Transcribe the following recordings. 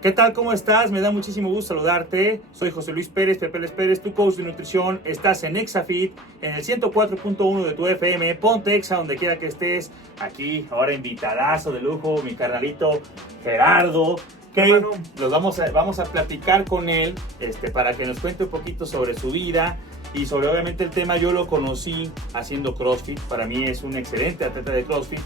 ¿Qué tal? ¿Cómo estás? Me da muchísimo gusto saludarte. Soy José Luis Pérez, Pepe Les Pérez, tu coach de nutrición. Estás en ExaFit, en el 104.1 de tu FM. Ponte Exa donde quiera que estés. Aquí, ahora invitadazo de lujo, mi carnalito Gerardo. Que los vamos a platicar con él para que nos cuente un poquito sobre su vida y sobre obviamente el tema. Yo lo conocí haciendo CrossFit. Para mí es un excelente atleta de CrossFit.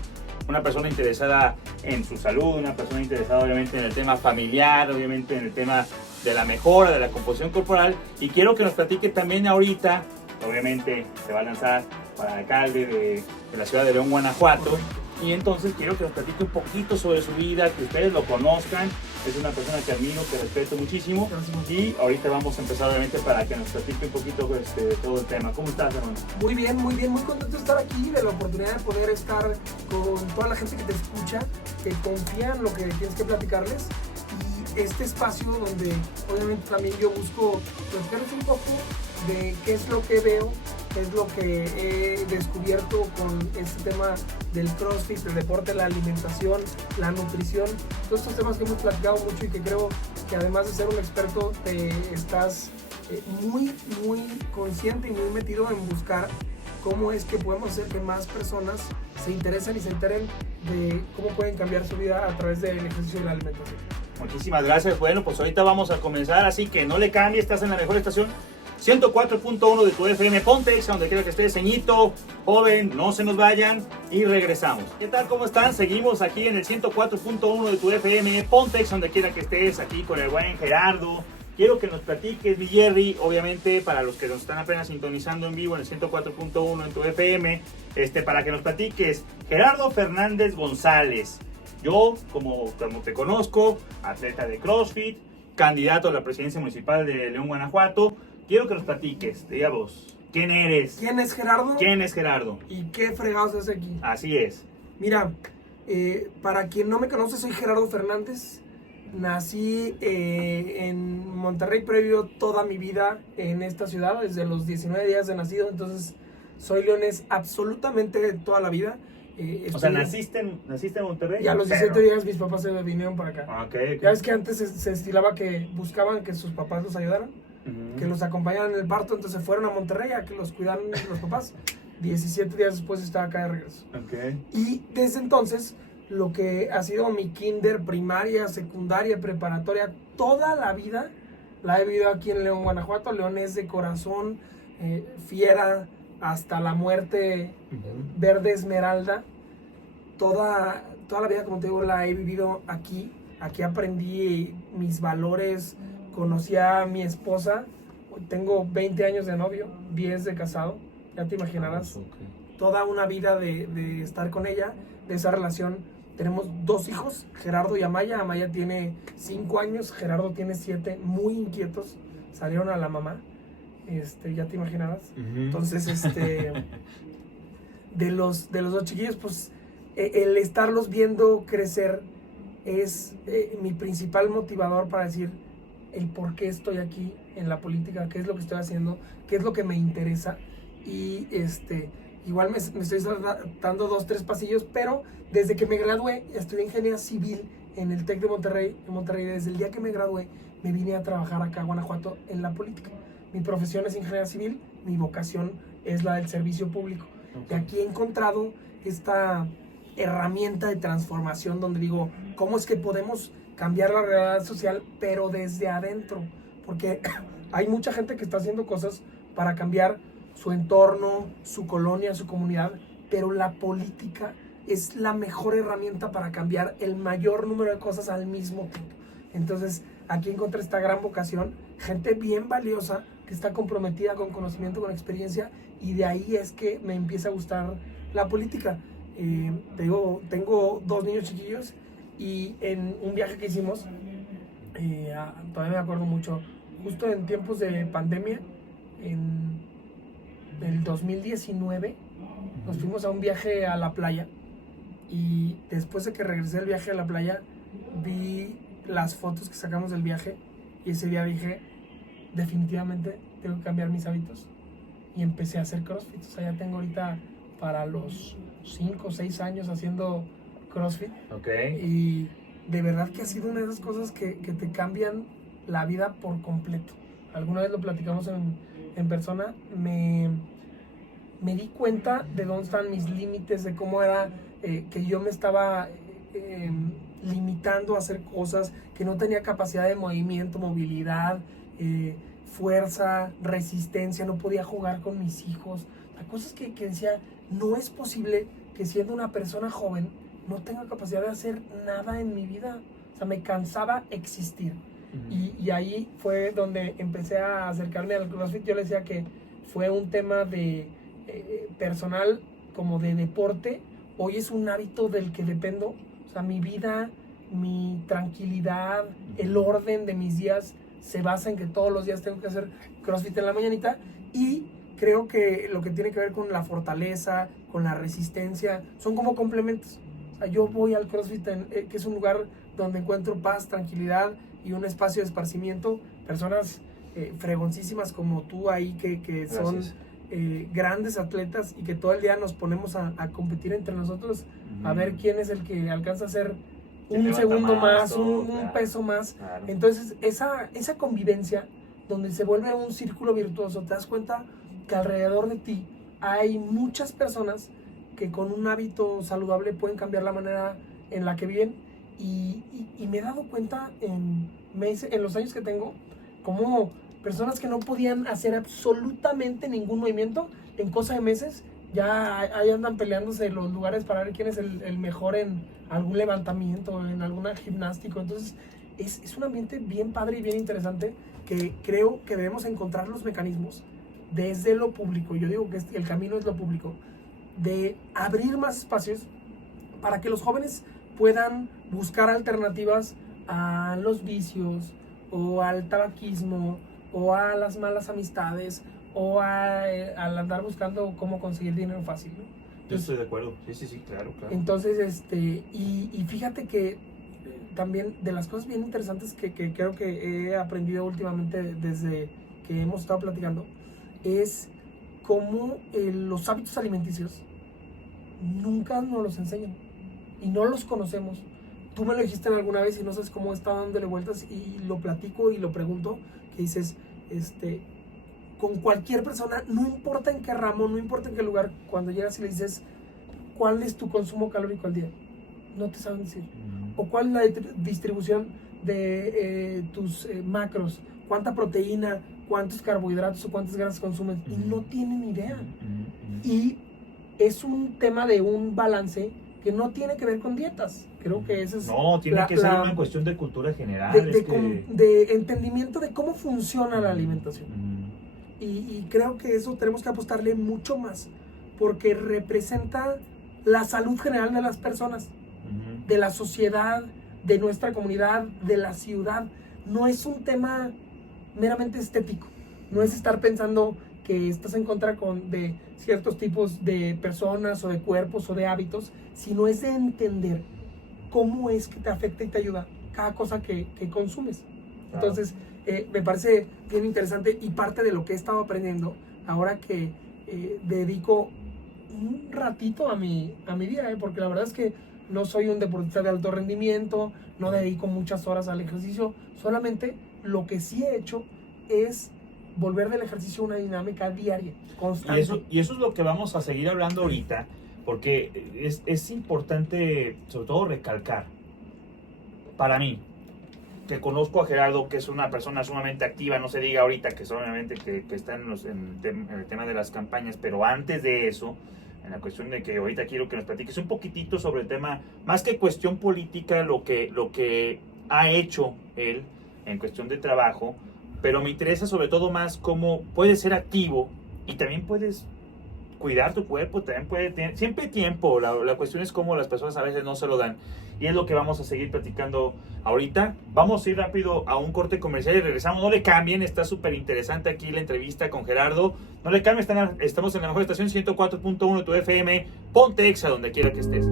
Una persona interesada en su salud, una persona interesada obviamente en el tema familiar, obviamente en el tema de la mejora, de la composición corporal. Y quiero que nos platique también ahorita, obviamente se va a lanzar para alcalde de la ciudad de León, Guanajuato. Y entonces quiero que nos platique un poquito sobre su vida, que ustedes lo conozcan. Es una persona que admiro, que respeto muchísimo. Y ahorita vamos a empezar obviamente para que nos platique un poquito de todo el tema. ¿Cómo estás, hermano? Muy bien, muy contento de estar aquí, de la oportunidad de poder estar con toda la gente que te escucha, que confía en lo que tienes que platicarles. Y este espacio donde obviamente también yo busco platicarles un poco de qué es lo que veo, qué es lo que he descubierto con este tema del CrossFit, el deporte, la alimentación, la nutrición, todos estos temas que hemos platicado mucho y que creo que además de ser un experto estás muy consciente y muy metido en buscar cómo es que podemos hacer que más personas se interesen y se enteren de cómo pueden cambiar su vida a través del ejercicio y la alimentación. Muchísimas gracias. Bueno, pues ahorita vamos a comenzar, así que no le cambies, estás en la mejor estación. 104.1 de tu FM, ponte Exa donde quiera que estés, ceñito, joven, no se nos vayan y regresamos. ¿Qué tal? ¿Cómo están? Seguimos aquí en el 104.1 de tu FM, ponte Exa donde quiera que estés, aquí con el buen Gerardo. Quiero que nos platiques, mi Jerry, obviamente para los que nos están apenas sintonizando en vivo en el 104.1 en tu FM, para que nos platiques, Gerardo Fernández González. Yo, como te conozco, atleta de CrossFit, candidato a la presidencia municipal de León, Guanajuato. Quiero que nos platiques, diga vos, ¿quién eres? ¿Quién es Gerardo? ¿Quién es Gerardo? ¿Y qué fregados hace aquí? Así es. Mira, para quien no me conoce, soy Gerardo Fernández. Nací en Monterrey, previo toda mi vida en esta ciudad, desde los 19 días de nacido, entonces soy leonés absolutamente toda la vida. O sea, ¿naciste en Monterrey? Y a los 17 días mis papás se vinieron para acá. Okay. Ya ves que antes se estilaba que buscaban que sus papás los ayudaran, que los acompañaran en el parto, entonces se fueron a Monterrey a que los cuidaran los papás. 17 días después estaba acá de regreso. Okay. Y desde entonces, lo que ha sido mi kinder, primaria, secundaria, preparatoria, toda la vida la he vivido aquí en León, Guanajuato. Leonés de corazón, fiera hasta la muerte, verde esmeralda. Toda la vida, como te digo, la he vivido aquí. Aquí aprendí mis valores, conocí a mi esposa. Tengo 20 años de novio, 10 de casado, ya te imaginarás. Okay. Toda una vida de estar con ella, de esa relación. Tenemos 2 hijos, Gerardo y Amaya. Amaya tiene 5 años, Gerardo tiene 7, muy inquietos. Salieron a la mamá, ya te imaginarás. Entonces, de los 2 chiquillos, pues el estarlos viendo crecer es mi principal motivador para decir el por qué estoy aquí en la política, qué es lo que estoy haciendo, qué es lo que me interesa. Y igual me estoy dando 2-3 pasillos, pero desde que me gradué, estudié ingeniería civil en el TEC de Monterrey. Desde el día que me gradué, me vine a trabajar acá a Guanajuato en la política. Mi profesión es ingeniería civil, mi vocación es la del servicio público. Okay. Y aquí he encontrado esta herramienta de transformación donde digo, ¿cómo es que podemos cambiar la realidad social, pero desde adentro? Porque hay mucha gente que está haciendo cosas para cambiar su entorno, su colonia, su comunidad, pero la política es la mejor herramienta para cambiar el mayor número de cosas al mismo tiempo. Entonces, aquí encontré esta gran vocación, gente bien valiosa que está comprometida con conocimiento, con experiencia, y de ahí es que me empieza a gustar la política. Tengo 2 niños chiquillos y en un viaje que hicimos, todavía me acuerdo mucho, justo en tiempos de pandemia, en el 2019, nos fuimos a un viaje a la playa y después de que regresé del viaje a la playa, vi las fotos que sacamos del viaje y ese día dije, definitivamente tengo que cambiar mis hábitos y empecé a hacer CrossFit. O sea, ya tengo ahorita para los 5 o 6 años haciendo CrossFit. Okay. Y de verdad que ha sido una de esas cosas que te cambian la vida por completo. Alguna vez lo platicamos en persona, me di cuenta de dónde estaban mis límites, de cómo era que yo me estaba limitando a hacer cosas, que no tenía capacidad de movimiento, movilidad, fuerza, resistencia, no podía jugar con mis hijos. Cosas que decía, no es posible que siendo una persona joven no tenga capacidad de hacer nada en mi vida. O sea, me cansaba existir. Y ahí fue donde empecé a acercarme al CrossFit. Yo le decía que fue un tema de personal como de deporte. Hoy es un hábito del que dependo. O sea, mi vida, mi tranquilidad, el orden de mis días se basa en que todos los días tengo que hacer CrossFit en la mañanita. Y creo que lo que tiene que ver con la fortaleza, con la resistencia, son como complementos. O sea, yo voy al CrossFit, que es un lugar donde encuentro paz, tranquilidad y un espacio de esparcimiento. Personas fregoncísimas como tú ahí que son grandes atletas y que todo el día nos ponemos a competir entre nosotros, a ver quién es el que alcanza a hacer un segundo más, un peso más. Claro. Entonces, esa convivencia donde se vuelve un círculo virtuoso, te das cuenta que alrededor de ti hay muchas personas que con un hábito saludable pueden cambiar la manera en la que viven y me he dado cuenta en los años que tengo como personas que no podían hacer absolutamente ningún movimiento en cosa de meses ya ahí andan peleándose los lugares para ver quién es el mejor en algún levantamiento, en algún gimnástico. Entonces es un ambiente bien padre y bien interesante que creo que debemos encontrar los mecanismos desde lo público. Yo digo que el camino es lo público, de abrir más espacios para que los jóvenes puedan buscar alternativas a los vicios o al tabaquismo o a las malas amistades o al andar buscando cómo conseguir dinero fácil, ¿no? Entonces, yo estoy de acuerdo, sí, claro. Entonces, y fíjate que también de las cosas bien interesantes que creo que he aprendido últimamente desde que hemos estado platicando es cómo los hábitos alimenticios nunca nos los enseñan y no los conocemos. Tú me lo dijiste alguna vez y no sabes cómo he estado dándole vueltas y lo platico y lo pregunto, que dices, con cualquier persona, no importa en qué ramo, no importa en qué lugar, cuando llegas y le dices, ¿cuál es tu consumo calórico al día? No te saben decir. O cuál es la distribución de tus macros, cuánta proteína, cuántos carbohidratos o cuántas grasas consumes, y no tienen idea. Y es un tema de un balance que no tiene que ver con dietas. Creo que eso es... No, tiene que ser una cuestión de cultura general. De entendimiento de cómo funciona la alimentación. Y creo que eso tenemos que apostarle mucho más, porque representa la salud general de las personas, de la sociedad, de nuestra comunidad, de la ciudad. No es un tema meramente estético. No es estar pensando que estás en contra de ciertos tipos de personas o de cuerpos o de hábitos, sino es de entender cómo es que te afecta y te ayuda cada cosa que consumes. Entonces, me parece bien interesante y parte de lo que he estado aprendiendo ahora que dedico un ratito a mi vida, porque la verdad es que no soy un deportista de alto rendimiento, no dedico muchas horas al ejercicio, solamente lo que sí he hecho es volver del ejercicio una dinámica diaria, constante. Y eso es lo que vamos a seguir hablando ahorita, porque es importante, sobre todo, recalcar, para mí, que conozco a Gerardo, que es una persona sumamente activa, no se diga ahorita que solamente que está en el tema de las campañas, pero antes de eso, en la cuestión de que ahorita quiero que nos platiques un poquitito sobre el tema, más que cuestión política, lo que ha hecho él en cuestión de trabajo, pero me interesa sobre todo más cómo puedes ser activo y también puedes cuidar tu cuerpo, también puede tener siempre tiempo. La cuestión es cómo las personas a veces no se lo dan, y es lo que vamos a seguir platicando ahorita. Vamos a ir rápido a un corte comercial y regresamos. No le cambien, está súper interesante aquí la entrevista con Gerardo. No le cambien, estamos en la mejor estación 104.1 de tu FM. Ponte Exa donde quiera que estés.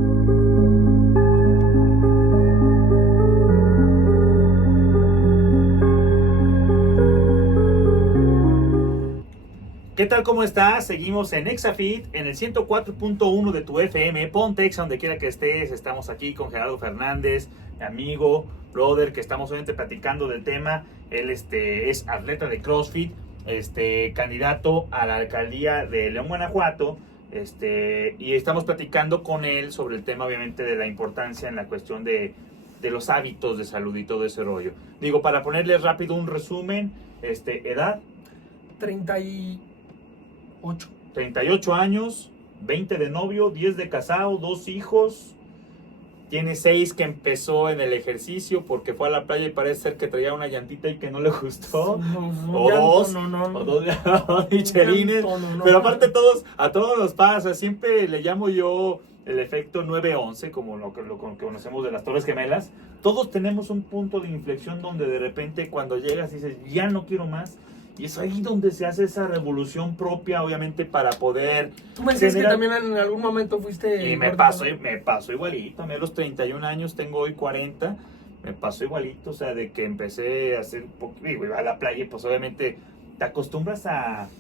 ¿Qué tal? ¿Cómo estás? Seguimos en Exafit, en el 104.1 de tu FM. Ponte Exa donde quiera que estés. Estamos aquí con Gerardo Fernández, mi amigo, brother, que estamos obviamente platicando del tema. Él es atleta de CrossFit, candidato a la alcaldía de León, Guanajuato. Y estamos platicando con él sobre el tema, obviamente, de la importancia en la cuestión de los hábitos de salud y todo ese rollo. Digo, para ponerles rápido un resumen, edad. 38 años, 20 de novio, 10 de casado, 2 hijos. Tiene 6 que empezó en el ejercicio porque fue a la playa y parece ser que traía una llantita y que no le gustó. O dos michelines. Pero aparte a todos nos pasa. Siempre le llamo yo el efecto 9-11, como lo que conocemos de las Torres Gemelas. Todos tenemos un punto de inflexión donde de repente cuando llegas dices, ya no quiero más. Y es ahí donde se hace esa revolución propia, obviamente, para poder... Tú me decías que también en algún momento fuiste... Y me pasó igualito. A mí a los 31 años, tengo hoy 40. Me pasó igualito, o sea, de que empecé a hacer... iba a la playa y pues obviamente te acostumbras a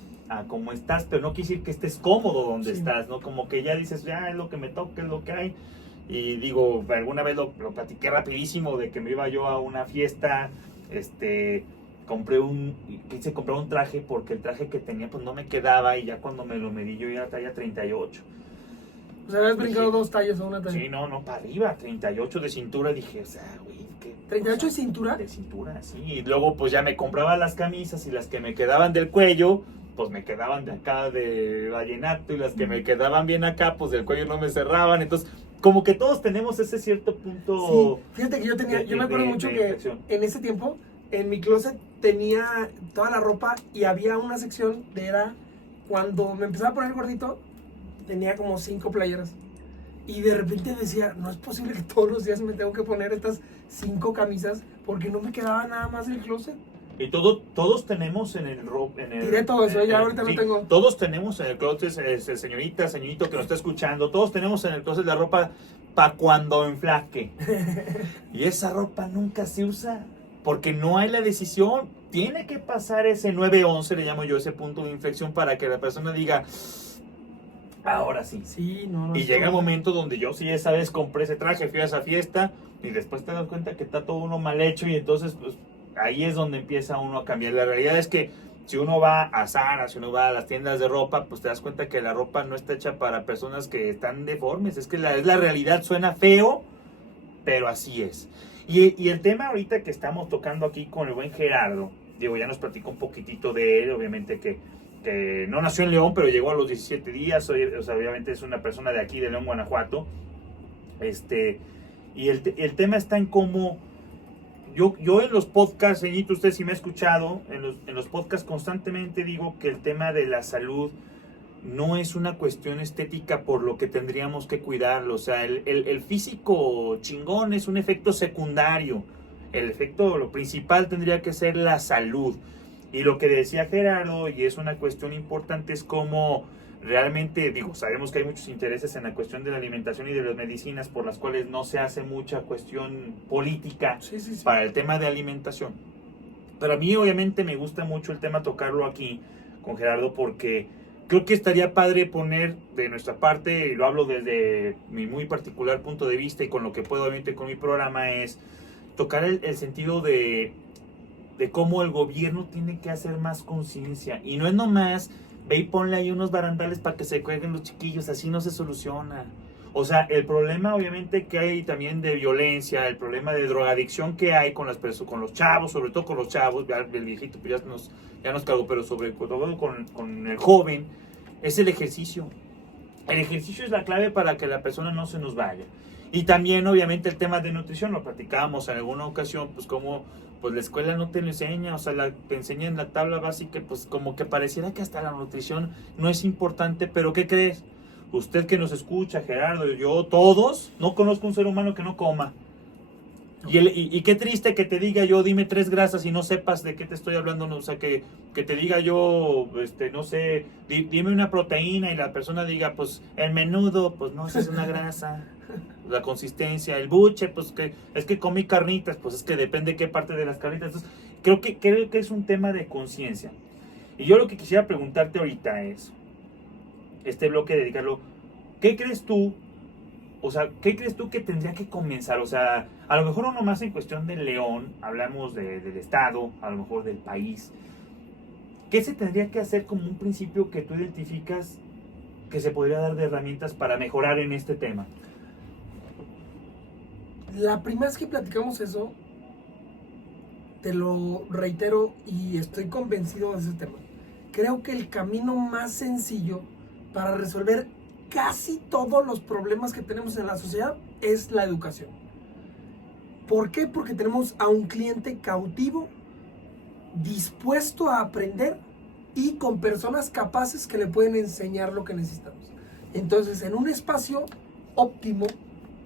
cómo estás, pero no quiere decir que estés cómodo donde estás, ¿no? Como que ya dices, ya es lo que me toca, es lo que hay. Y digo, alguna vez lo platiqué rapidísimo de que me iba yo a una fiesta, quise comprar un traje porque el traje que tenía pues no me quedaba y ya cuando me lo medí yo ya talla 38. O sea, habías brincado 2 tallas a una talla. Sí, no, para arriba, 38 de cintura, dije, o sea, güey, ¿qué? ¿38 de cintura? De cintura, sí. Y luego pues ya me compraba las camisas y las que me quedaban del cuello, pues me quedaban de acá de vallenato y las que me quedaban bien acá, pues del cuello no me cerraban, entonces... Como que todos tenemos ese cierto punto... Sí, fíjate que yo me acuerdo mucho que en ese tiempo... En mi closet tenía toda la ropa y había una sección cuando me empezaba a poner gordito, tenía como 5 playeras. Y de repente decía, no es posible que todos los días me tengo que poner estas 5 camisas porque no me quedaba nada más del closet. Y todos tenemos en el... Diré todo eso, ya ahorita sí, no tengo. Todos tenemos en el closet, señorita, señorito que nos está escuchando, todos tenemos en el closet la ropa para cuando enflaque. Y esa ropa nunca se usa. Porque no hay la decisión, tiene que pasar ese 9-11, le llamo yo, ese punto de inflexión para que la persona diga, ahora sí. Sí, y llega el momento donde yo sí esa vez compré ese traje, fui a esa fiesta y después te das cuenta que está todo uno mal hecho y entonces pues ahí es donde empieza uno a cambiar. La realidad es que si uno va a Zara, si uno va a las tiendas de ropa, pues te das cuenta que la ropa no está hecha para personas que están deformes, es que es la realidad, suena feo, pero así es. Y el tema ahorita que estamos tocando aquí con el buen Gerardo, digo, ya nos platicó un poquitito de él, obviamente que no nació en León, pero llegó a los 17 días, o sea, obviamente es una persona de aquí, de León, Guanajuato. Y el tema está en cómo, yo en los podcasts, señorito, usted sí me ha escuchado, en los podcasts constantemente digo que el tema de la salud no es una cuestión estética por lo que tendríamos que cuidarlo. O sea, el físico chingón es un efecto secundario. Lo principal tendría que ser la salud. Y lo que decía Gerardo, y es una cuestión importante, es cómo realmente, digo, sabemos que hay muchos intereses en la cuestión de la alimentación y de las medicinas por las cuales no se hace mucha cuestión política para el tema de alimentación. Pero a mí obviamente me gusta mucho el tema tocarlo aquí con Gerardo porque... Creo que estaría padre poner de nuestra parte, y lo hablo desde mi muy particular punto de vista y con lo que puedo obviamente con mi programa, es tocar el sentido de cómo el gobierno tiene que hacer más conciencia. Y no es nomás, ve y ponle ahí unos barandales para que se cuelguen los chiquillos, así no se soluciona. O sea, el problema obviamente que hay también de violencia, el problema de drogadicción que hay con los chavos, sobre todo con los chavos, el viejito pues ya nos cagó, pero sobre todo con el joven, es el ejercicio. El ejercicio es la clave para que la persona no se nos vaya. Y también obviamente el tema de nutrición, lo platicábamos en alguna ocasión, pues como pues la escuela no te lo enseña, o sea, te enseña en la tabla básica, pues como que pareciera que hasta la nutrición no es importante, pero ¿qué crees? Usted que nos escucha, Gerardo, yo, todos, no conozco un ser humano que no coma. Y qué triste que te diga yo, dime 3 grasas y no sepas de qué te estoy hablando, no, o sea, que te diga yo, no sé, dime una proteína y la persona diga, pues, el menudo, pues no, esa es una grasa. La consistencia, el buche, pues, es que comí carnitas, pues es que depende qué parte de las carnitas. Entonces, creo que es un tema de conciencia. Y yo lo que quisiera preguntarte ahorita es, este bloque dedicarlo, ¿qué crees tú? O sea, ¿qué crees tú que tendría que comenzar? O sea, a lo mejor no nomás en cuestión del León, hablamos del Estado, a lo mejor del país. ¿Qué se tendría que hacer como un principio que tú identificas que se podría dar de herramientas para mejorar en este tema? La primera vez que platicamos eso, te lo reitero y estoy convencido de ese tema. Creo que el camino más sencillo para resolver casi todos los problemas que tenemos en la sociedad es la educación. ¿Por qué? Porque tenemos a un cliente cautivo, dispuesto a aprender y con personas capaces que le pueden enseñar lo que necesitamos. Entonces, en un espacio óptimo,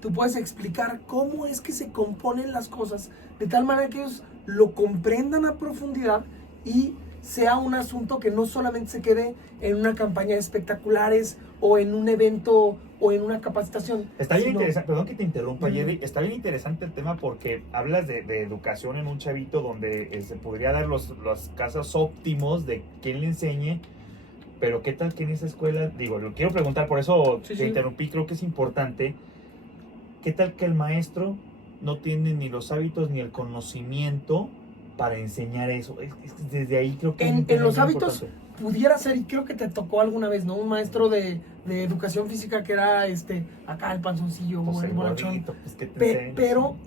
tú puedes explicar cómo es que se componen las cosas de tal manera que ellos lo comprendan a profundidad y sea un asunto que no solamente se quede en una campaña de espectaculares o en un evento o en una capacitación. Está bien interesante, perdón que te interrumpa, Jerry, está bien interesante el tema porque hablas de educación en un chavito donde se podría dar los casos óptimos de quién le enseñe, pero qué tal que en esa escuela, digo, lo quiero preguntar, por eso te interrumpí, creo que es importante, qué tal que el maestro no tiene ni los hábitos ni el conocimiento para enseñar eso. Desde ahí creo que en los hábitos importante. Pudiera ser, y creo que te tocó alguna vez, ¿no? Un maestro de educación física que era acá el panzoncillo pues o el bonachón. Pues, pero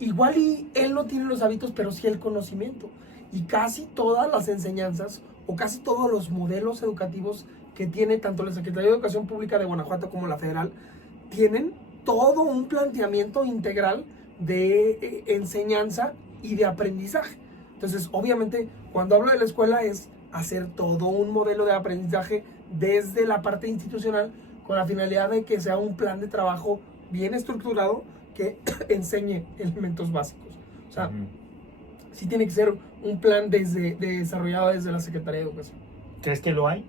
igual y él no tiene los hábitos, pero sí el conocimiento. Y casi todas las enseñanzas o casi todos los modelos educativos que tiene tanto la Secretaría de Educación Pública de Guanajuato como la federal tienen todo un planteamiento integral de enseñanza y de aprendizaje. Entonces, obviamente, cuando hablo de la escuela es hacer todo un modelo de aprendizaje desde la parte institucional con la finalidad de que sea un plan de trabajo bien estructurado que enseñe elementos básicos. O sea, sí tiene que ser un plan desarrollado desde la Secretaría de Educación. ¿Crees que lo hay?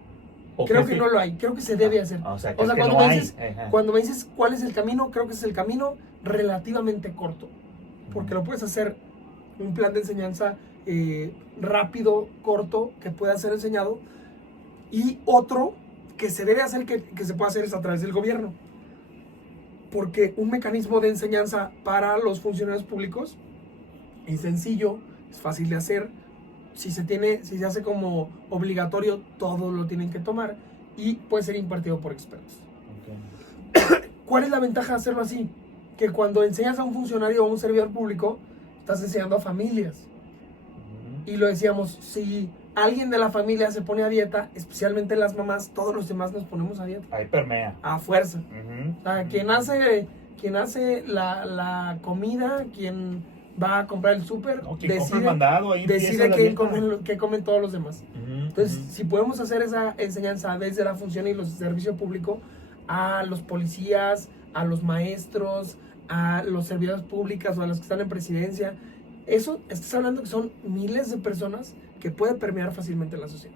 Creo que no lo hay, creo que se debe hacer. O sea, cuando me dices cuál es el camino, creo que es el camino relativamente corto, porque lo puedes hacer un plan de enseñanza rápido, corto, que pueda ser enseñado, y otro que se debe hacer, que se puede hacer es a través del gobierno, porque un mecanismo de enseñanza para los funcionarios públicos es sencillo, es fácil de hacer. Si se hace como obligatorio, todos lo tienen que tomar y puede ser impartido por expertos. Okay. ¿Cuál es la ventaja de hacerlo así? Que cuando enseñas a un funcionario o a un servidor público, estás enseñando a familias. Y lo decíamos, si alguien de la familia se pone a dieta, especialmente las mamás, todos los demás nos ponemos a dieta. Ahí permea. A fuerza. O sea, quien hace la comida, quien va a comprar el súper, decide qué comen todos los demás. Entonces, si podemos hacer esa enseñanza desde la función y los servicios públicos a los policías, a los maestros, a los servidores públicos o a los que están en presidencia, eso, estás hablando que son miles de personas que puede permear fácilmente la sociedad.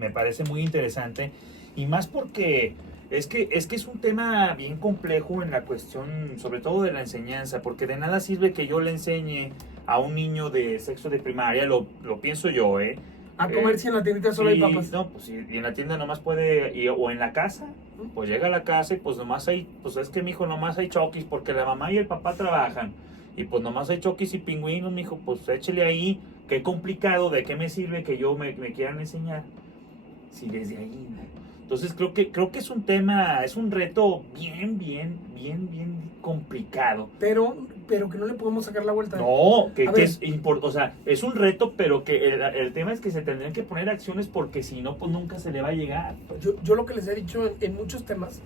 Me parece muy interesante, y más porque es que es un tema bien complejo en la cuestión, sobre todo de la enseñanza, porque de nada sirve que yo le enseñe a un niño de sexto de primaria, lo pienso yo, a comer si en la tiendita solo hay papas. No, pues y en la tienda nomás puede, o en la casa, pues llega a la casa y pues nomás hay, pues es que mijo, nomás hay Chokis porque la mamá y el papá trabajan, y pues nomás hay Chokis y pingüinos, mijo, pues échele ahí, qué complicado, de qué me sirve que yo me quieran enseñar, si desde ahí, ¿no? Entonces creo que es un tema, es un reto bien complicado. Pero que no le podemos sacar la vuelta. No, o sea, es un reto, pero que el tema es que se tendrían que poner acciones porque si no, pues nunca se le va a llegar. Yo lo que les he dicho en muchos temas,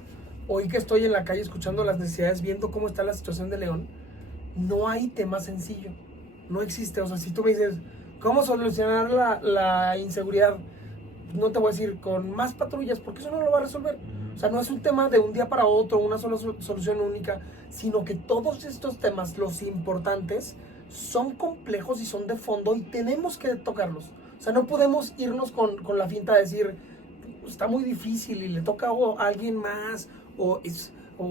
hoy que estoy en la calle escuchando las necesidades, viendo cómo está la situación de León, no hay tema sencillo, no existe. O sea, si tú me dices, ¿cómo solucionar la inseguridad? No te voy a decir con más patrullas, porque eso no lo va a resolver. O sea, no es un tema de un día para otro, una sola solución única, sino que todos estos temas, los importantes, son complejos y son de fondo y tenemos que tocarlos. O sea, no podemos irnos con la finta de decir, está muy difícil y le toca a alguien más, o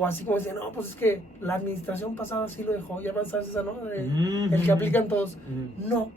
así como decir, no, pues es que la administración pasada sí lo dejó, ya sabes esa, ¿no? El que aplican todos. No.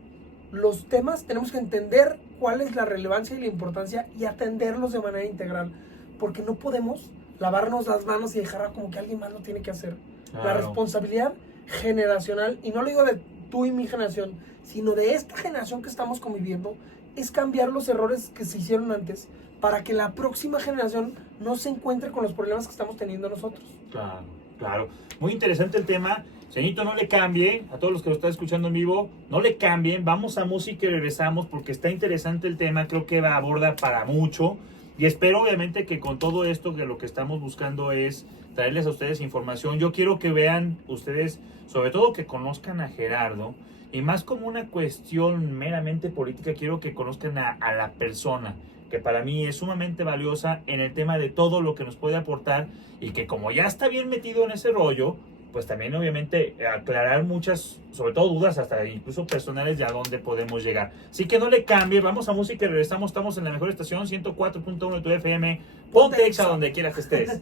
Los temas tenemos que entender cuál es la relevancia y la importancia y atenderlos de manera integral, porque no podemos lavarnos las manos y dejar como que alguien más lo tiene que hacer. Claro. La responsabilidad generacional, y no lo digo de tú y mi generación, sino de esta generación que estamos conviviendo, es cambiar los errores que se hicieron antes para que la próxima generación no se encuentre con los problemas que estamos teniendo nosotros. Claro, claro. Muy interesante el tema. Señorito, no le cambie, a todos los que lo están escuchando en vivo, no le cambien, vamos a música y regresamos porque está interesante el tema, creo que aborda para mucho y espero obviamente que con todo esto que lo que estamos buscando es traerles a ustedes información. Yo quiero que vean ustedes, sobre todo que conozcan a Gerardo y más como una cuestión meramente política, quiero que conozcan a la persona, que para mí es sumamente valiosa en el tema de todo lo que nos puede aportar y que como ya está bien metido en ese rollo, pues también obviamente aclarar muchas, sobre todo dudas, hasta incluso personales de a dónde podemos llegar. Así que no le cambie, vamos a música y regresamos, estamos en la mejor estación, 104.1 de tu FM, ponte Exa donde quiera que estés.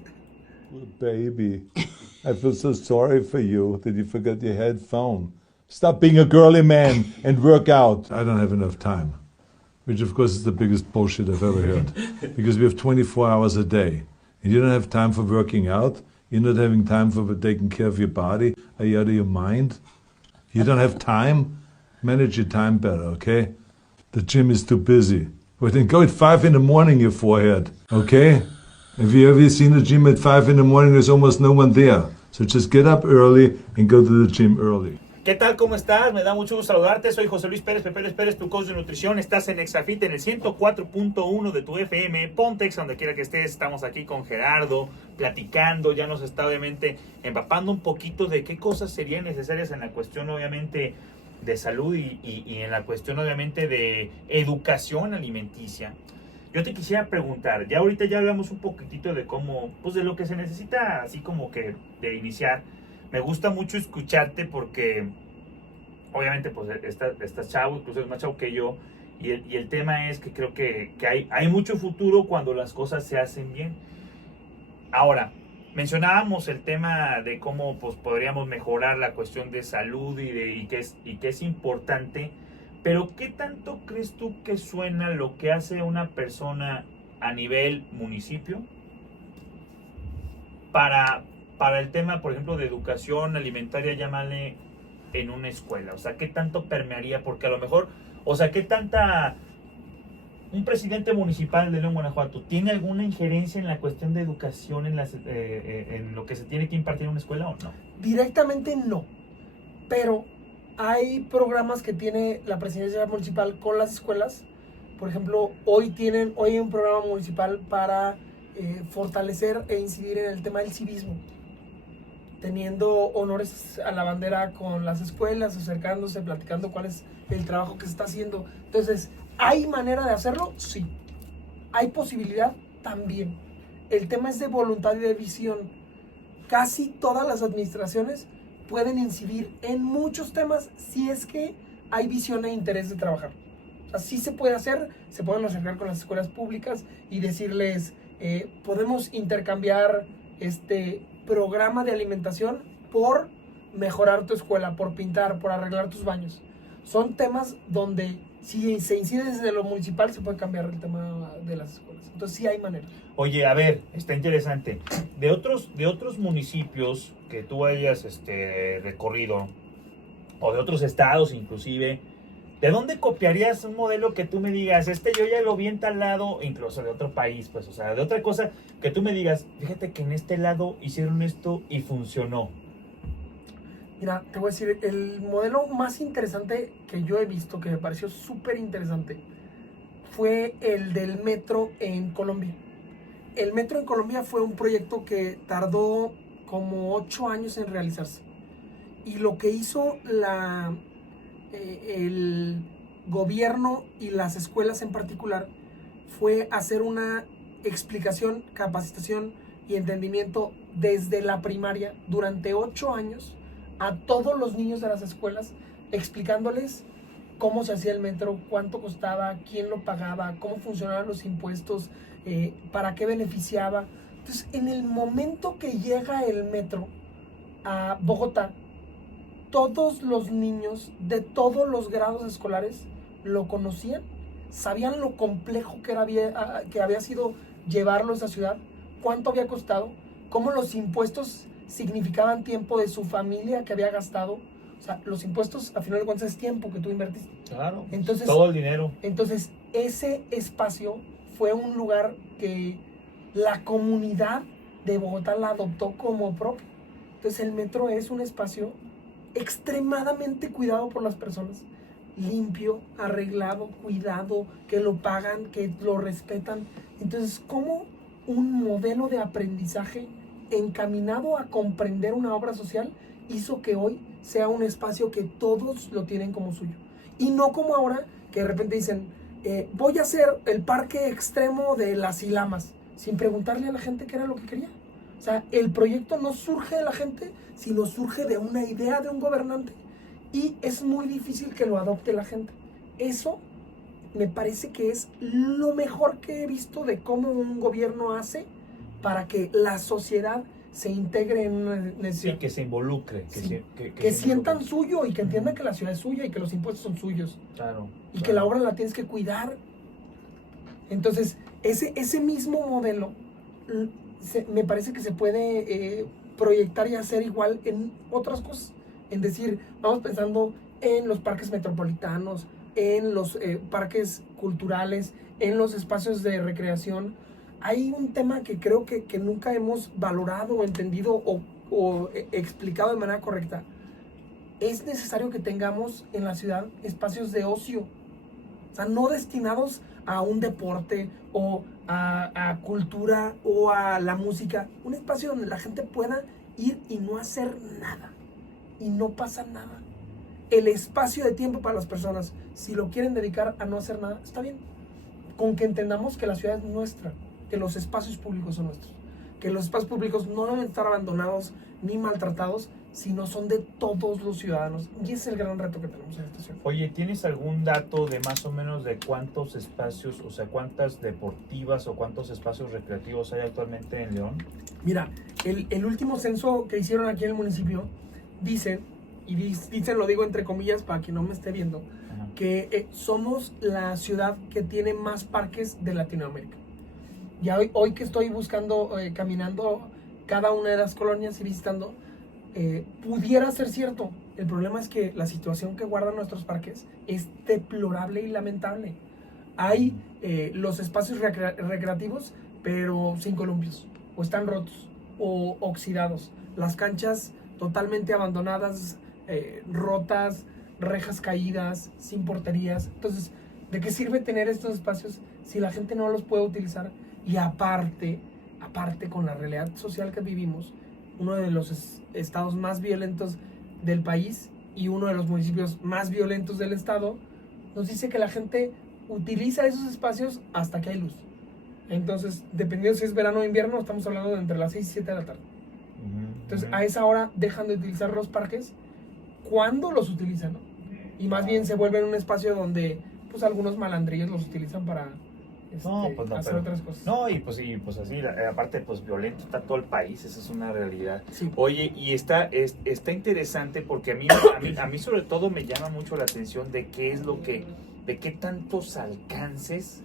Baby, I feel so sorry for you that you forgot your headphone. Stop being a girly man and work out. I don't have enough time, which of course is the biggest bullshit I've ever heard, because we have 24 hours a day, and you don't have time for working out. You're not having time for taking care of your body. Are you out of your mind? You don't have time? Manage your time better, okay? The gym is too busy. Well, then go at 5 in the morning, you forehead, okay? Have you ever seen the gym at 5 in the morning? There's almost no one there. So just get up early and go to the gym early. ¿Qué tal? ¿Cómo estás? Me da mucho gusto saludarte. Soy José Luis Pérez, Pepe Pérez, tu coach de nutrición. Estás en Exafit en el 104.1 de tu FM. Ponte Exa donde quiera que estés. Estamos aquí con Gerardo, platicando. Ya nos está obviamente empapando un poquito de qué cosas serían necesarias en la cuestión obviamente de salud y en la cuestión obviamente de educación alimenticia. Yo te quisiera preguntar, ya ahorita ya hablamos un poquitito de cómo, pues de lo que se necesita así como que de iniciar. Me gusta mucho escucharte porque obviamente pues estás chavo, incluso es más chavo que yo y el tema es que creo que hay mucho futuro cuando las cosas se hacen bien. Ahora, mencionábamos el tema de cómo pues podríamos mejorar la cuestión de salud y que es importante, pero ¿qué tanto crees tú que suena lo que hace una persona a nivel municipio para el tema, por ejemplo, de educación alimentaria, llámale en una escuela? O sea, ¿qué tanto permearía? Porque a lo mejor, o sea, ¿qué tanta... un presidente municipal de León, Guanajuato, ¿tiene alguna injerencia en la cuestión de educación, en lo que se tiene que impartir en una escuela o no? Directamente no, pero hay programas que tiene la presidencia municipal con las escuelas. Por ejemplo, hoy hay un programa municipal para fortalecer e incidir en el tema del civismo, teniendo honores a la bandera con las escuelas, acercándose, platicando cuál es el trabajo que se está haciendo. Entonces, ¿hay manera de hacerlo? Sí. ¿Hay posibilidad? También. El tema es de voluntad y de visión. Casi todas las administraciones pueden incidir en muchos temas si es que hay visión e interés de trabajar. Así se puede hacer, se pueden acercar con las escuelas públicas y decirles, podemos intercambiar este programa de alimentación por mejorar tu escuela, por pintar, por arreglar tus baños. Son temas donde si se incide desde lo municipal se puede cambiar el tema de las escuelas. Entonces sí hay manera. Oye, a ver, está interesante. De otros municipios que tú hayas recorrido, o de otros estados inclusive, ¿de dónde copiarías un modelo que tú me digas, yo ya lo vi en tal lado, incluso de otro país, pues, o sea, de otra cosa, que tú me digas, fíjate que en este lado hicieron esto y funcionó? Mira, te voy a decir, el modelo más interesante que yo he visto, que me pareció súper interesante, fue el del metro en Colombia. El metro en Colombia fue un proyecto que tardó como 8 años en realizarse. Y lo que hizo el gobierno y las escuelas en particular fue hacer una explicación, capacitación y entendimiento desde la primaria durante 8 años a todos los niños de las escuelas, explicándoles cómo se hacía el metro, cuánto costaba, quién lo pagaba, cómo funcionaban los impuestos, para qué beneficiaba. Entonces, en el momento que llega el metro a Bogotá, todos los niños de todos los grados escolares lo conocían sabían lo complejo que había sido llevarlo a esa ciudad, cuánto había costado, cómo los impuestos significaban tiempo de su familia que había gastado. O sea, los impuestos, a final de cuentas, es tiempo que tú invertiste. Claro, Entonces, todo el dinero. Entonces, ese espacio fue un lugar que la comunidad de Bogotá la adoptó como propio. Entonces, el metro es un espacio extremadamente cuidado por las personas. Limpio, arreglado, cuidado, que lo pagan, que lo respetan. Entonces, como un modelo de aprendizaje encaminado a comprender una obra social hizo que hoy sea un espacio que todos lo tienen como suyo. Y no como ahora, que de repente dicen, voy a hacer el parque extremo de las Ilamas, sin preguntarle a la gente qué era lo que quería. O sea, el proyecto no surge de la gente, sino surge de una idea de un gobernante. Y es muy difícil que lo adopte la gente. Eso me parece que es lo mejor que he visto de cómo un gobierno hace para que la sociedad se integre en una necesidad. Sí, que se involucre. Que sientan suyo y que entiendan que la ciudad es suya y que los impuestos son suyos. Claro. Y que la obra la tienes que cuidar. Entonces, ese mismo modelo me parece que se puede proyectar y hacer igual en otras cosas. En decir, vamos pensando en los parques metropolitanos, en los parques culturales, en los espacios de recreación. Hay un tema que creo que nunca hemos valorado o entendido o explicado de manera correcta. Es necesario que tengamos en la ciudad espacios de ocio. O sea, no destinados a un deporte o a cultura o a la música. Un espacio donde la gente pueda ir y no hacer nada. Y no pasa nada. El espacio de tiempo para las personas, si lo quieren dedicar a no hacer nada, está bien. Con que entendamos que la ciudad es nuestra, que los espacios públicos son nuestros, que los espacios públicos no deben estar abandonados ni maltratados, sino son de todos los ciudadanos. Y ese es el gran reto que tenemos en esta ciudad. Oye, ¿tienes algún dato de más o menos de cuántos espacios, o sea, cuántas deportivas o cuántos espacios recreativos hay actualmente en León? Mira, el último censo que hicieron aquí en el municipio, dicen, y dicen, lo digo entre comillas para que no me esté viendo, Ajá. que somos la ciudad que tiene más parques de Latinoamérica. Ya hoy que estoy buscando, caminando cada una de las colonias y visitando, pudiera ser cierto. El problema es que la situación que guardan nuestros parques es deplorable y lamentable. Hay los espacios recreativos, pero sin columpios, o están rotos, o oxidados. Las canchas totalmente abandonadas, rotas, rejas caídas, sin porterías. Entonces, ¿de qué sirve tener estos espacios si la gente no los puede utilizar? Y aparte con la realidad social que vivimos, uno de los estados más violentos del país y uno de los municipios más violentos del estado, nos dice que la gente utiliza esos espacios hasta que hay luz. Entonces, dependiendo si es verano o invierno, estamos hablando de entre las 6 y 7 de la tarde. Entonces, a esa hora dejan de utilizar los parques. ¿Cuándo los utilizan? ¿No? Y más bien se vuelven un espacio donde pues algunos malandrillos los utilizan para hacer otras cosas. No, y pues así, aparte pues violento está todo el país, esa es una realidad. Sí. Oye, y está interesante porque a mí sobre todo me llama mucho la atención de qué tantos alcances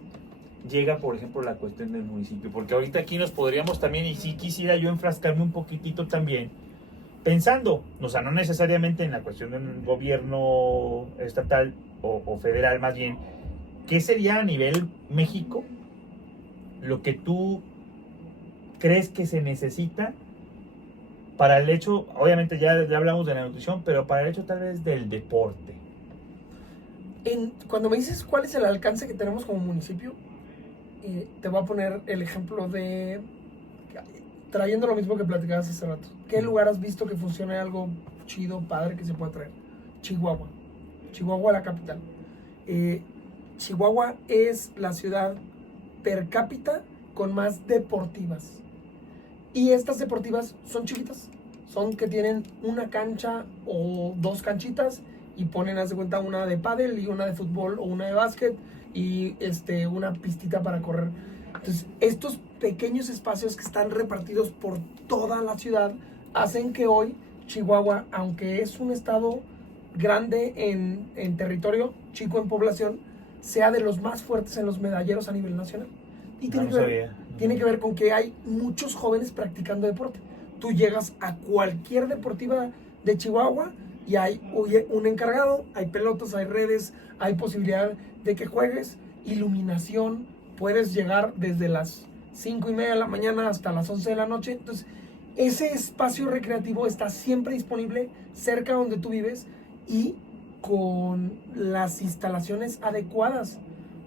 llega, por ejemplo, la cuestión del municipio, porque ahorita aquí nos podríamos también, y sí quisiera yo enfrascarme un poquitito también, pensando, o sea, no necesariamente en la cuestión del gobierno estatal o federal, más bien, ¿qué sería a nivel México lo que tú crees que se necesita para el hecho, obviamente ya hablamos de la nutrición, pero para el hecho tal vez del deporte? Cuando me dices cuál es el alcance que tenemos como municipio, te voy a poner el ejemplo de, trayendo lo mismo que platicabas hace rato. ¿Qué lugar has visto que funcione algo chido, padre, que se pueda traer? Chihuahua. Chihuahua, la capital. Chihuahua es la ciudad per cápita con más deportivas. Y estas deportivas son chiquitas. Son que tienen una cancha o dos canchitas y ponen, haz de cuenta, una de pádel y una de fútbol o una de básquet y una pistita para correr. Entonces, estos pequeños espacios que están repartidos por toda la ciudad hacen que hoy Chihuahua, aunque es un estado grande en territorio, chico en población, sea de los más fuertes en los medalleros a nivel nacional. Y No tiene que ver con que hay muchos jóvenes practicando deporte. Tú llegas a cualquier deportiva de Chihuahua y hay un encargado, hay pelotas, hay redes, hay posibilidad de que juegues, iluminación, puedes llegar desde las 5:30 de la mañana hasta las 11 de la noche. Entonces, ese espacio recreativo está siempre disponible cerca donde tú vives y con las instalaciones adecuadas.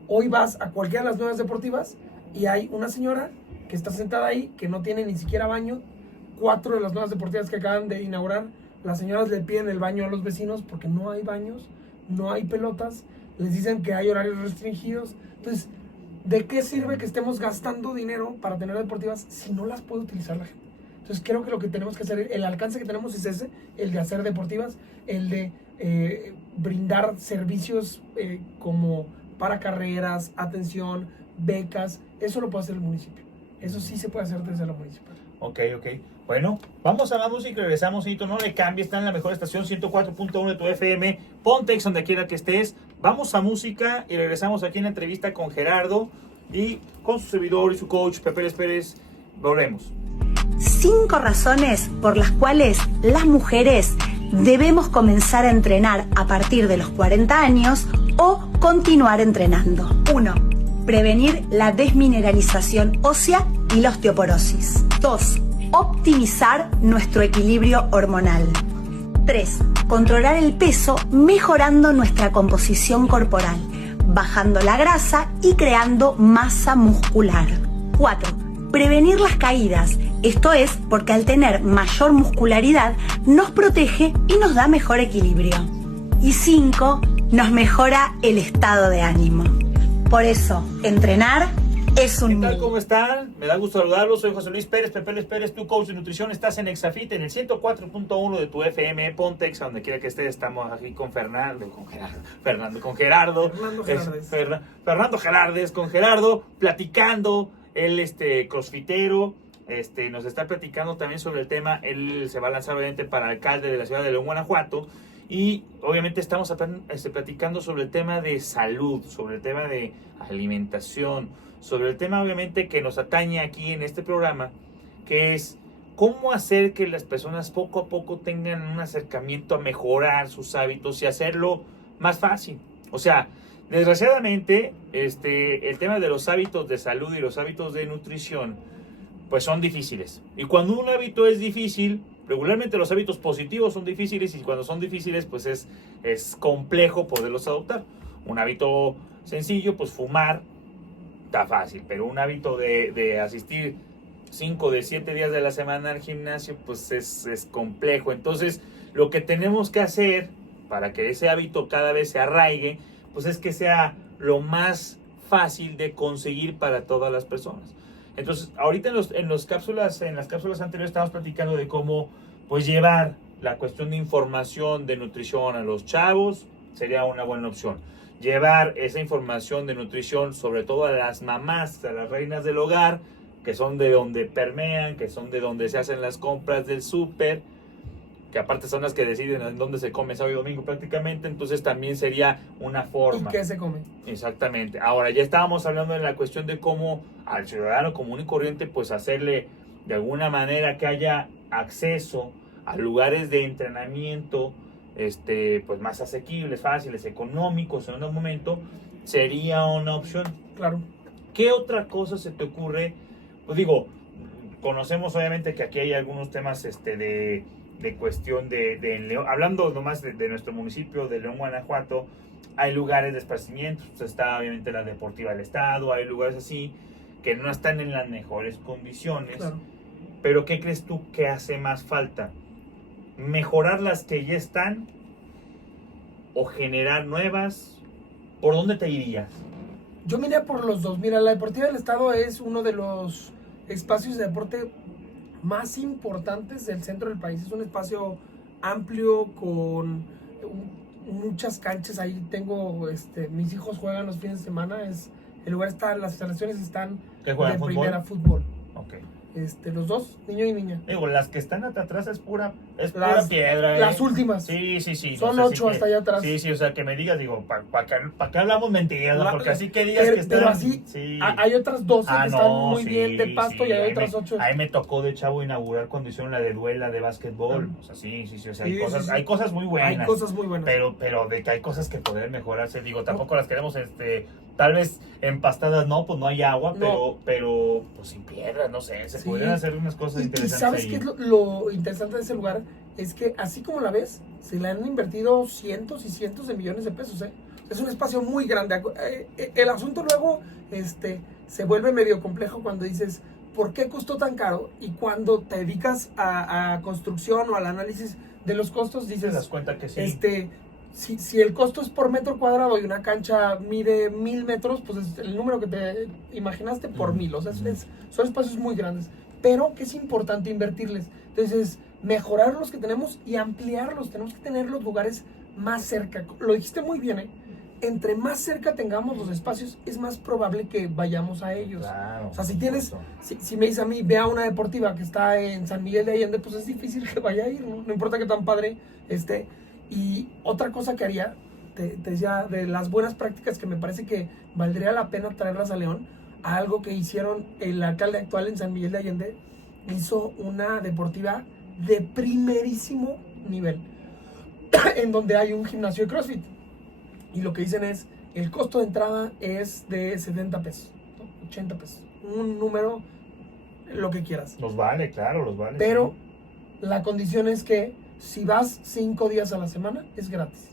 Hoy vas a cualquiera de las nuevas deportivas y hay una señora que está sentada ahí, que no tiene ni siquiera baño. 4 de las nuevas deportivas que acaban de inaugurar, las señoras le piden el baño a los vecinos porque no hay baños, no hay pelotas, les dicen que hay horarios restringidos. Entonces, ¿de qué sirve que estemos gastando dinero para tener deportivas si no las puede utilizar la gente? Entonces, creo que lo que tenemos que hacer, el alcance que tenemos es ese, el de hacer deportivas, el de brindar servicios como para carreras, atención, becas. Eso lo puede hacer el municipio. Eso sí se puede hacer desde la municipal. Ok. Bueno, vamos a la música y regresamos. No le cambies, está en la mejor estación 104.1 de tu FM. Ponte Ex donde quiera que estés. Vamos a música y regresamos aquí en la entrevista con Gerardo y con su servidor y su coach Pepe Pérez. Volvemos. 5 razones por las cuales las mujeres debemos comenzar a entrenar a partir de los 40 años o continuar entrenando. 1. Prevenir la desmineralización ósea y la osteoporosis. 2. Optimizar nuestro equilibrio hormonal. 3. Controlar el peso mejorando nuestra composición corporal, bajando la grasa y creando masa muscular. 4. Prevenir las caídas, esto es porque al tener mayor muscularidad nos protege y nos da mejor equilibrio. Y 5. Nos mejora el estado de ánimo. Por eso, entrenar es un... ¿Qué tal? ¿Cómo están? Me da gusto saludarlos. Soy José Luis Pérez, Pepe Pérez, tu coach de nutrición. Estás en Exafit, en el 104.1 de tu FM. Ponte Exa, donde quiera que estés. Estamos aquí con Fernando Gerardes, con Gerardo, platicando. Él, crossfitero, nos está platicando también sobre el tema. Él se va a lanzar, obviamente, para alcalde de la ciudad de León, Guanajuato. Y obviamente estamos platicando sobre el tema de salud, sobre el tema de alimentación, sobre el tema obviamente que nos atañe aquí en este programa, que es cómo hacer que las personas poco a poco tengan un acercamiento a mejorar sus hábitos y hacerlo más fácil. O sea, desgraciadamente, el tema de los hábitos de salud y los hábitos de nutrición, pues son difíciles. Y cuando un hábito es difícil, regularmente los hábitos positivos son difíciles y cuando son difíciles, pues es complejo poderlos adoptar. Un hábito sencillo, pues fumar, está fácil, pero un hábito de asistir 5 de 7 días de la semana al gimnasio, pues es complejo. Entonces, lo que tenemos que hacer para que ese hábito cada vez se arraigue, pues es que sea lo más fácil de conseguir para todas las personas. Entonces, ahorita en las cápsulas anteriores estábamos platicando de cómo pues llevar la cuestión de información de nutrición a los chavos sería una buena opción. Llevar esa información de nutrición sobre todo a las mamás, a las reinas del hogar, que son de donde permean, que son de donde se hacen las compras del súper, que aparte son las que deciden en dónde se come sábado y domingo prácticamente, entonces también sería una forma. ¿Y qué se come? Exactamente. Ahora, ya estábamos hablando de la cuestión de cómo al ciudadano común y corriente, pues hacerle de alguna manera que haya acceso a lugares de entrenamiento, pues más asequibles, fáciles, económicos en un momento, sería una opción. Claro. ¿Qué otra cosa se te ocurre? Pues digo, conocemos obviamente que aquí hay algunos temas de cuestión de León, hablando nomás de nuestro municipio de León, Guanajuato, hay lugares de esparcimiento, pues está obviamente la Deportiva del Estado, hay lugares así que no están en las mejores condiciones, Claro. Pero ¿qué crees tú que hace más falta? ¿Mejorar las que ya están o generar nuevas? ¿Por dónde te irías? Yo miré por los dos. Mira, la Deportiva del Estado es uno de los espacios de deporte más importantes del centro del país. Es un espacio amplio con muchas canchas. Ahí tengo, mis hijos juegan los fines de semana. El lugar está, las instalaciones están ¿Qué juegan, de fútbol? primera, fútbol. Ok. los dos, niño y niña. Digo, las que están hasta atrás es pura Las- piedra. Las últimas. Sí. Son no sé, 8 hasta allá atrás. Sí, o sea, que me digas, digo, ¿para qué hablamos mentiras? ¿no? La- Porque así que digas que están... pero así, sí. hay otras 12 que están no, muy bien de pasto y hay ahí otras 8. Ahí me tocó de chavo inaugurar cuando hicieron la de duela de básquetbol. O sea, sí, o sea, Sí, sí. hay cosas muy buenas. Hay cosas muy buenas. Pero de que hay cosas que podrían mejorarse, digo, tampoco las queremos, tal vez empastadas no, pues no hay agua, No. pero pues sin piedras, no sé, se Sí. podrían hacer unas cosas Y interesantes ¿sabes ahí. qué es lo interesante de ese lugar? Es que así como la ves, se le han invertido cientos y cientos de millones de pesos, ¿eh? Es un espacio muy grande. El asunto luego se vuelve medio complejo cuando dices, ¿por qué costó tan caro? Y cuando te dedicas a construcción o al análisis de los costos, Te dices, das cuenta que sí. si el costo es por metro cuadrado y una cancha mide 1000 metros, pues es el número que te imaginaste por 1000. O sea, son espacios muy grandes. Pero que es importante invertirles. Entonces, mejorar los que tenemos y ampliarlos. Tenemos que tener los lugares más cerca. Lo dijiste muy bien, ¿eh? Entre más cerca tengamos los espacios, es más probable que vayamos a ellos. Claro, O sea, si por tienes, supuesto. si me dices a mí, ve a una deportiva que está en San Miguel de Allende, pues es difícil que vaya a ir, ¿no? No importa que tan padre esté. Y otra cosa que haría, te decía, de las buenas prácticas que me parece que valdría la pena traerlas a León, a algo que hicieron el alcalde actual en San Miguel de Allende, hizo una deportiva de primerísimo nivel, en donde hay un gimnasio de CrossFit. Y lo que dicen es, el costo de entrada es de 70 pesos, ¿no? 80 pesos, un número, lo que quieras. Los vale, claro, los vale. Pero sí. la condición es que si vas 5 días a la semana, es gratis.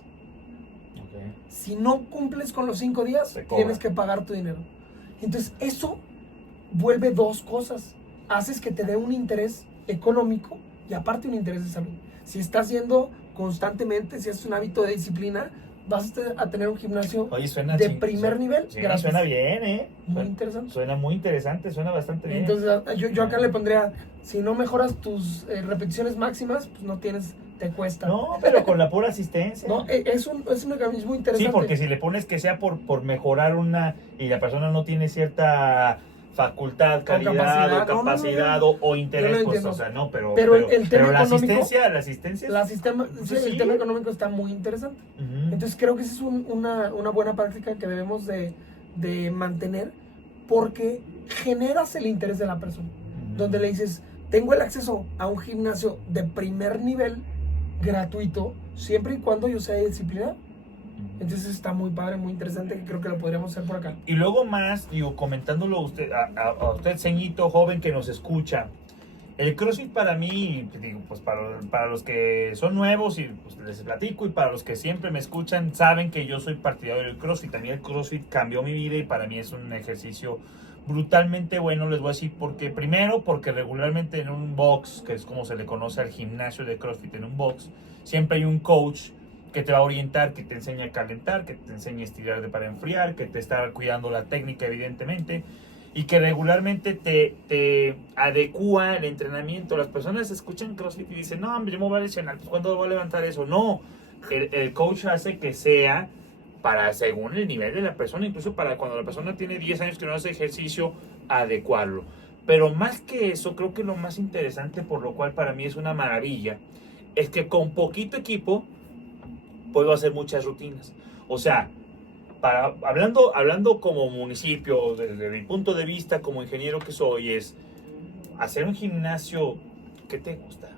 Ok. Si no cumples con los 5 días, Te cobran. tienes que pagar tu dinero. Entonces, eso vuelve dos cosas. Haces que te dé un interés económico y aparte un interés de salud. Si estás yendo constantemente, si haces un hábito de disciplina, vas a tener un gimnasio Oye, suena de primer nivel sí, gratis. suena bien, Muy interesante. Suena muy interesante, suena bastante bien. Entonces, yo acá le pondría, si no mejoras tus repeticiones máximas, pues no tienes, te cuesta. No, pero con la pura asistencia. No, es un mecanismo interesante. Sí, porque si le pones que sea por mejorar una y la persona no tiene cierta facultad, calidad o capacidad no. o interés, Yo lo pues, entiendo. o sea, no, pero el tema la económico, asistencia el tema económico está muy interesante. Ujú. Entonces creo que esa es una buena práctica que debemos de mantener, porque generas el interés de la persona, donde le dices, tengo el acceso a un gimnasio de primer nivel gratuito, siempre y cuando yo sea disciplinado. Entonces está muy padre, muy interesante, que creo que lo podríamos hacer por acá. Y luego más, digo, comentándolo a usted, ceñito joven que nos escucha, el CrossFit para mí, digo, pues para los que son nuevos y pues les platico, y para los que siempre me escuchan, saben que yo soy partidario del CrossFit. A mí el CrossFit cambió mi vida y para mí es un ejercicio brutalmente bueno. Les voy a decir porque regularmente en un box, que es como se le conoce al gimnasio de CrossFit, en un box, siempre hay un coach que te va a orientar, que te enseña a calentar, que te enseña a estirar para enfriar, que te está cuidando la técnica evidentemente, y que regularmente te adecúa el entrenamiento. Las personas escuchan CrossFit y dicen, no, hombre, yo me voy a lesionar, pues ¿cuándo voy a levantar eso? No, el coach hace que sea para según el nivel de la persona, incluso para cuando la persona tiene 10 años que no hace ejercicio, adecuarlo. Pero más que eso, creo que lo más interesante, por lo cual para mí es una maravilla, es que con poquito equipo puedo hacer muchas rutinas. O sea, hablando como municipio, desde mi punto de vista como ingeniero que soy, es hacer un gimnasio, ¿qué te gusta?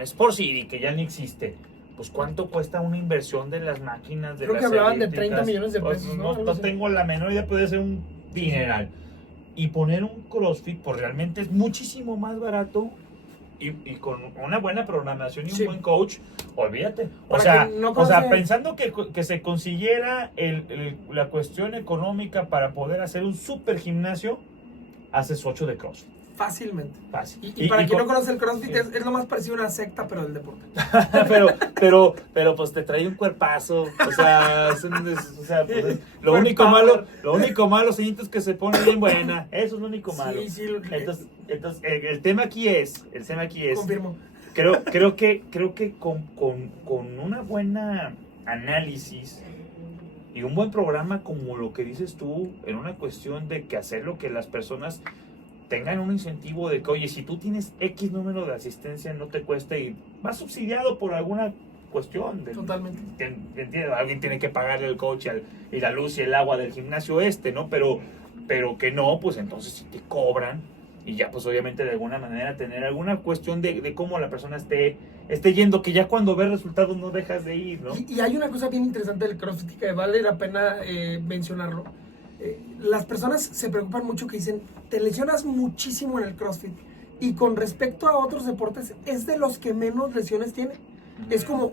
Sport City, que ya ni existe. Pues ¿cuánto cuesta una inversión de las máquinas? Creo que hablaban de 30 millones de pesos, ¿no? No tengo la menor idea, puede ser un dineral. Y poner un CrossFit, pues realmente es muchísimo más barato. Y con una buena programación y un buen coach, olvídate. O sea, pensando que se consiguiera la cuestión económica para poder hacer un super gimnasio, haces 8 de CrossFit. Fácilmente. Fácil. Y para quien no conoce el CrossFit, es lo más parecido a una secta, pero del deporte. pero pues te trae un cuerpazo. O sea, pues, lo único malo, señorito, es que se pone bien buena. Eso es lo único malo. Sí, Entonces el tema aquí es. Confirmo. Creo que con una buena análisis y un buen programa como lo que dices tú, en una cuestión de que hacer lo que las personas tengan un incentivo de que, oye, si tú tienes X número de asistencia, no te cuesta y vas subsidiado por alguna cuestión. Totalmente. Entiendo, alguien tiene que pagarle al coach y la luz y el agua del gimnasio ¿no? Pero que no, pues entonces si te cobran y ya pues obviamente de alguna manera tener alguna cuestión de cómo la persona esté yendo, que ya cuando ves resultados no dejas de ir, ¿no? Y hay una cosa bien interesante del CrossFit que vale la pena mencionarlo. Las personas se preocupan mucho que dicen, te lesionas muchísimo en el CrossFit. Y con respecto a otros deportes, es de los que menos lesiones tiene. Es como,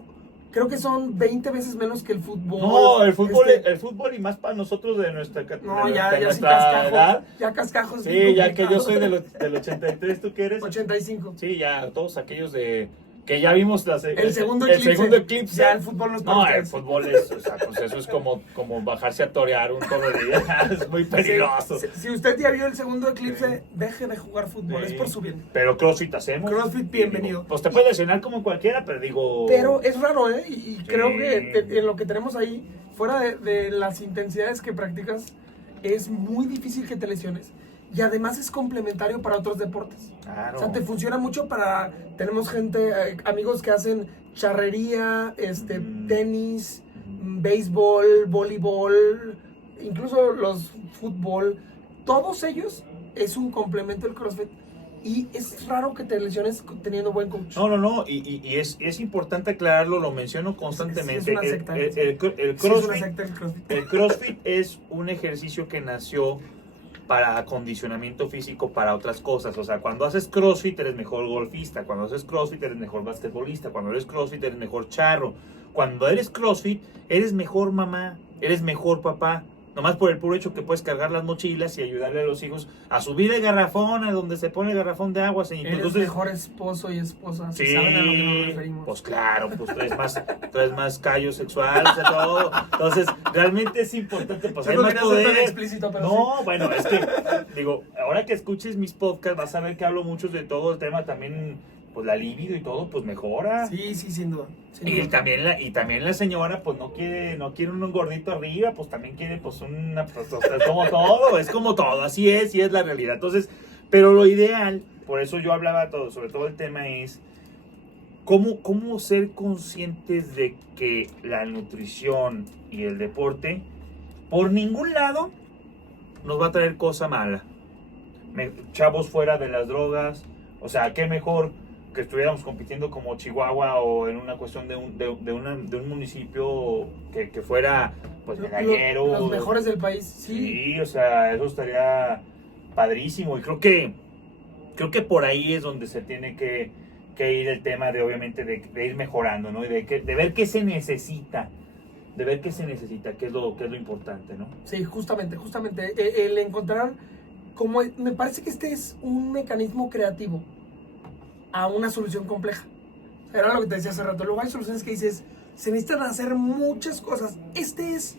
creo que son 20 veces menos que el fútbol. No, el fútbol y más para nosotros de nuestra No, ya sí nuestra cascajo. edad. Ya cascajos. Sí, ya que yo soy del 83, ¿tú qué eres? 85. Sí, ya todos aquellos de que ya vimos El segundo eclipse. Ya el fútbol no es para No, ustedes. el fútbol es, o sea, pues eso es como bajarse a torear un toro de día. Es muy peligroso. Si usted ya vio el segundo eclipse, deje de jugar fútbol, Sí. es por su bien. Pero CrossFit hacemos. CrossFit, bienvenido. Pues te puedes lesionar como cualquiera, pero digo... Pero es raro, ¿eh? Y Sí. creo que en lo que tenemos ahí, fuera de las intensidades que practicas, es muy difícil que te lesiones. Y además es complementario para otros deportes. Claro. O sea, te funciona mucho para... Tenemos gente, amigos que hacen charrería, tenis, béisbol, voleibol, incluso los fútbol. Todos ellos es un complemento del CrossFit. Y es raro que te lesiones teniendo buen coach. No. Y es importante aclararlo, lo menciono constantemente. Sí, es una secta. El Sí, es CrossFit, una secta el CrossFit. el CrossFit es un ejercicio que nació para acondicionamiento físico para otras cosas. O sea, cuando haces CrossFit eres mejor golfista, cuando haces CrossFit eres mejor basquetbolista, cuando eres CrossFit eres mejor charro, cuando eres CrossFit eres mejor mamá, eres mejor papá. Nomás por el puro hecho que puedes cargar las mochilas y ayudarle a los hijos a subir el garrafón, a donde se pone el garrafón de agua. Eres mejor esposo y esposa. Sí, ¿Saben a lo que nos referimos? pues claro, pues traes más callo sexual, o sea, todo. Entonces, realmente es importante, pues Yo hay no más quería ser tan poder. explícito, pero No, bueno, es que, digo, ahora que escuches mis podcasts vas a ver que hablo mucho de todo el tema también, pues la libido y todo, pues mejora. Sí, sin duda. Sin Y duda. también la señora pues no quiere un gordito arriba, pues también quiere pues es como todo, así es y es la realidad. Entonces, pero lo ideal, por eso yo hablaba todo, sobre todo el tema es cómo ser conscientes de que la nutrición y el deporte por ningún lado nos va a traer cosa mala. Chavos fuera de las drogas, o sea, qué mejor que estuviéramos compitiendo como Chihuahua o en una cuestión de un municipio que fuera pues medallero. Los mejores del país, sí. Sí, o sea, eso estaría padrísimo y creo que por ahí es donde se tiene que ir el tema de obviamente de ir mejorando, ¿no? Y de ver qué se necesita, que es lo importante, ¿no? Sí, justamente. El encontrar, me parece que este es un mecanismo creativo a una solución compleja. Era lo que te decía hace rato. Luego hay soluciones que dices, se necesitan hacer muchas cosas. Este es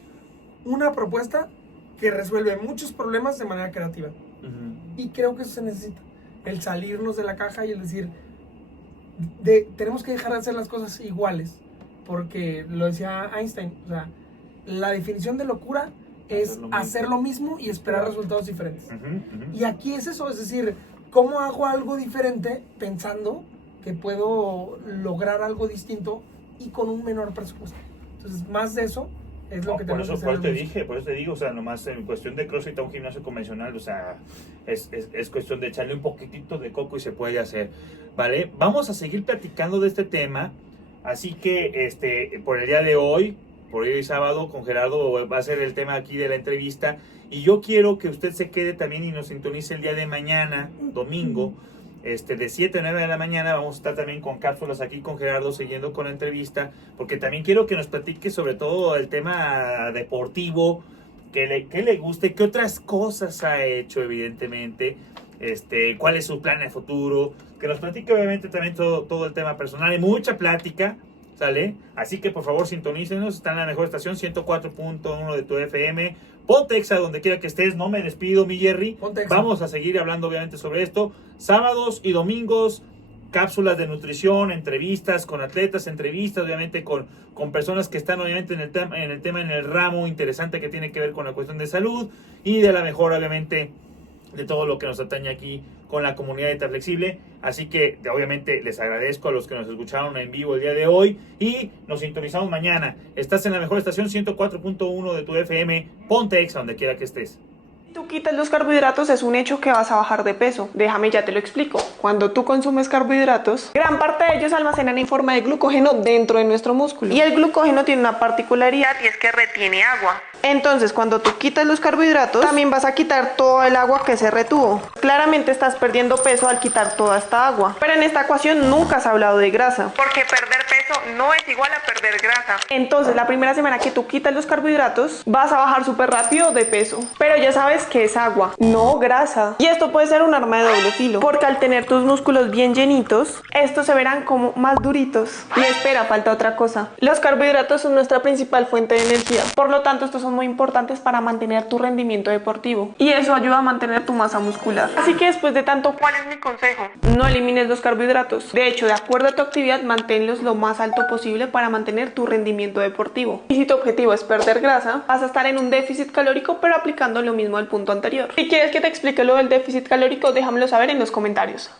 una propuesta que resuelve muchos problemas de manera creativa. Y creo que eso se necesita. El salirnos de la caja y el decir, tenemos que dejar de hacer las cosas iguales. Porque lo decía Einstein, o sea, la definición de locura es hacer lo mismo y esperar resultados diferentes. Y aquí es eso, es decir, ¿cómo hago algo diferente pensando que puedo lograr algo distinto y con un menor presupuesto? Entonces, más de eso es lo que tenemos que hacer. Por eso te digo, o sea, nomás en cuestión de CrossFit a un gimnasio convencional, o sea, es cuestión de echarle un poquitito de coco y se puede hacer, ¿vale? Vamos a seguir platicando de este tema, así que por el día de hoy, por hoy sábado, con Gerardo va a ser el tema aquí de la entrevista. Y yo quiero que usted se quede también y nos sintonice el día de mañana, domingo, de 7 a 9 de la mañana. Vamos a estar también con cápsulas aquí con Gerardo, siguiendo con la entrevista, porque también quiero que nos platique sobre todo el tema deportivo, qué le guste, qué otras cosas ha hecho, evidentemente, cuál es su plan de futuro, que nos platique obviamente también todo el tema personal y mucha plática. ¿Sale? Así que por favor sintonícenos, está en la mejor estación 104.1 de tu FM. Ponte Exa donde quiera que estés, no me despido, mi Jerry. Vamos a seguir hablando obviamente sobre esto. Sábados y domingos, cápsulas de nutrición, entrevistas con atletas, entrevistas obviamente con personas que están obviamente en el ramo interesante que tiene que ver con la cuestión de salud y de la mejor obviamente de todo lo que nos atañe aquí con la comunidad de Dieta Flexible. Así que obviamente les agradezco a los que nos escucharon en vivo el día de hoy y nos sintonizamos mañana. Estás en la mejor estación 104.1 de tu FM, ponte Exa donde quiera que estés. Si tú quitas los carbohidratos es un hecho que vas a bajar de peso. Déjame ya te lo explico. Cuando tú consumes carbohidratos, gran parte de ellos almacenan en forma de glucógeno dentro de nuestro músculo. Y el glucógeno tiene una particularidad y es que retiene agua. Entonces, cuando tú quitas los carbohidratos, también vas a quitar todo el agua que se retuvo. Claramente estás perdiendo peso al quitar toda esta agua. Pero en esta ecuación nunca has hablado de grasa. Porque perder peso no es igual a perder grasa. Entonces, la primera semana que tú quitas los carbohidratos, vas a bajar súper rápido de peso. Pero ya sabes que es agua, no grasa. Y esto puede ser un arma de doble filo. Porque al tener tus músculos bien llenitos, estos se verán como más duritos. Y espera, falta otra cosa. Los carbohidratos son nuestra principal fuente de energía. Por lo tanto, estos son muy importantes para mantener tu rendimiento deportivo y eso ayuda a mantener tu masa muscular. Así que después de tanto, ¿cuál es mi consejo? No elimines los carbohidratos. De hecho, de acuerdo a tu actividad, manténlos lo más alto posible para mantener tu rendimiento deportivo. Y si tu objetivo es perder grasa, vas a estar en un déficit calórico, pero aplicando lo mismo al punto anterior. Si quieres que te explique lo del déficit calórico, déjamelo saber en los comentarios.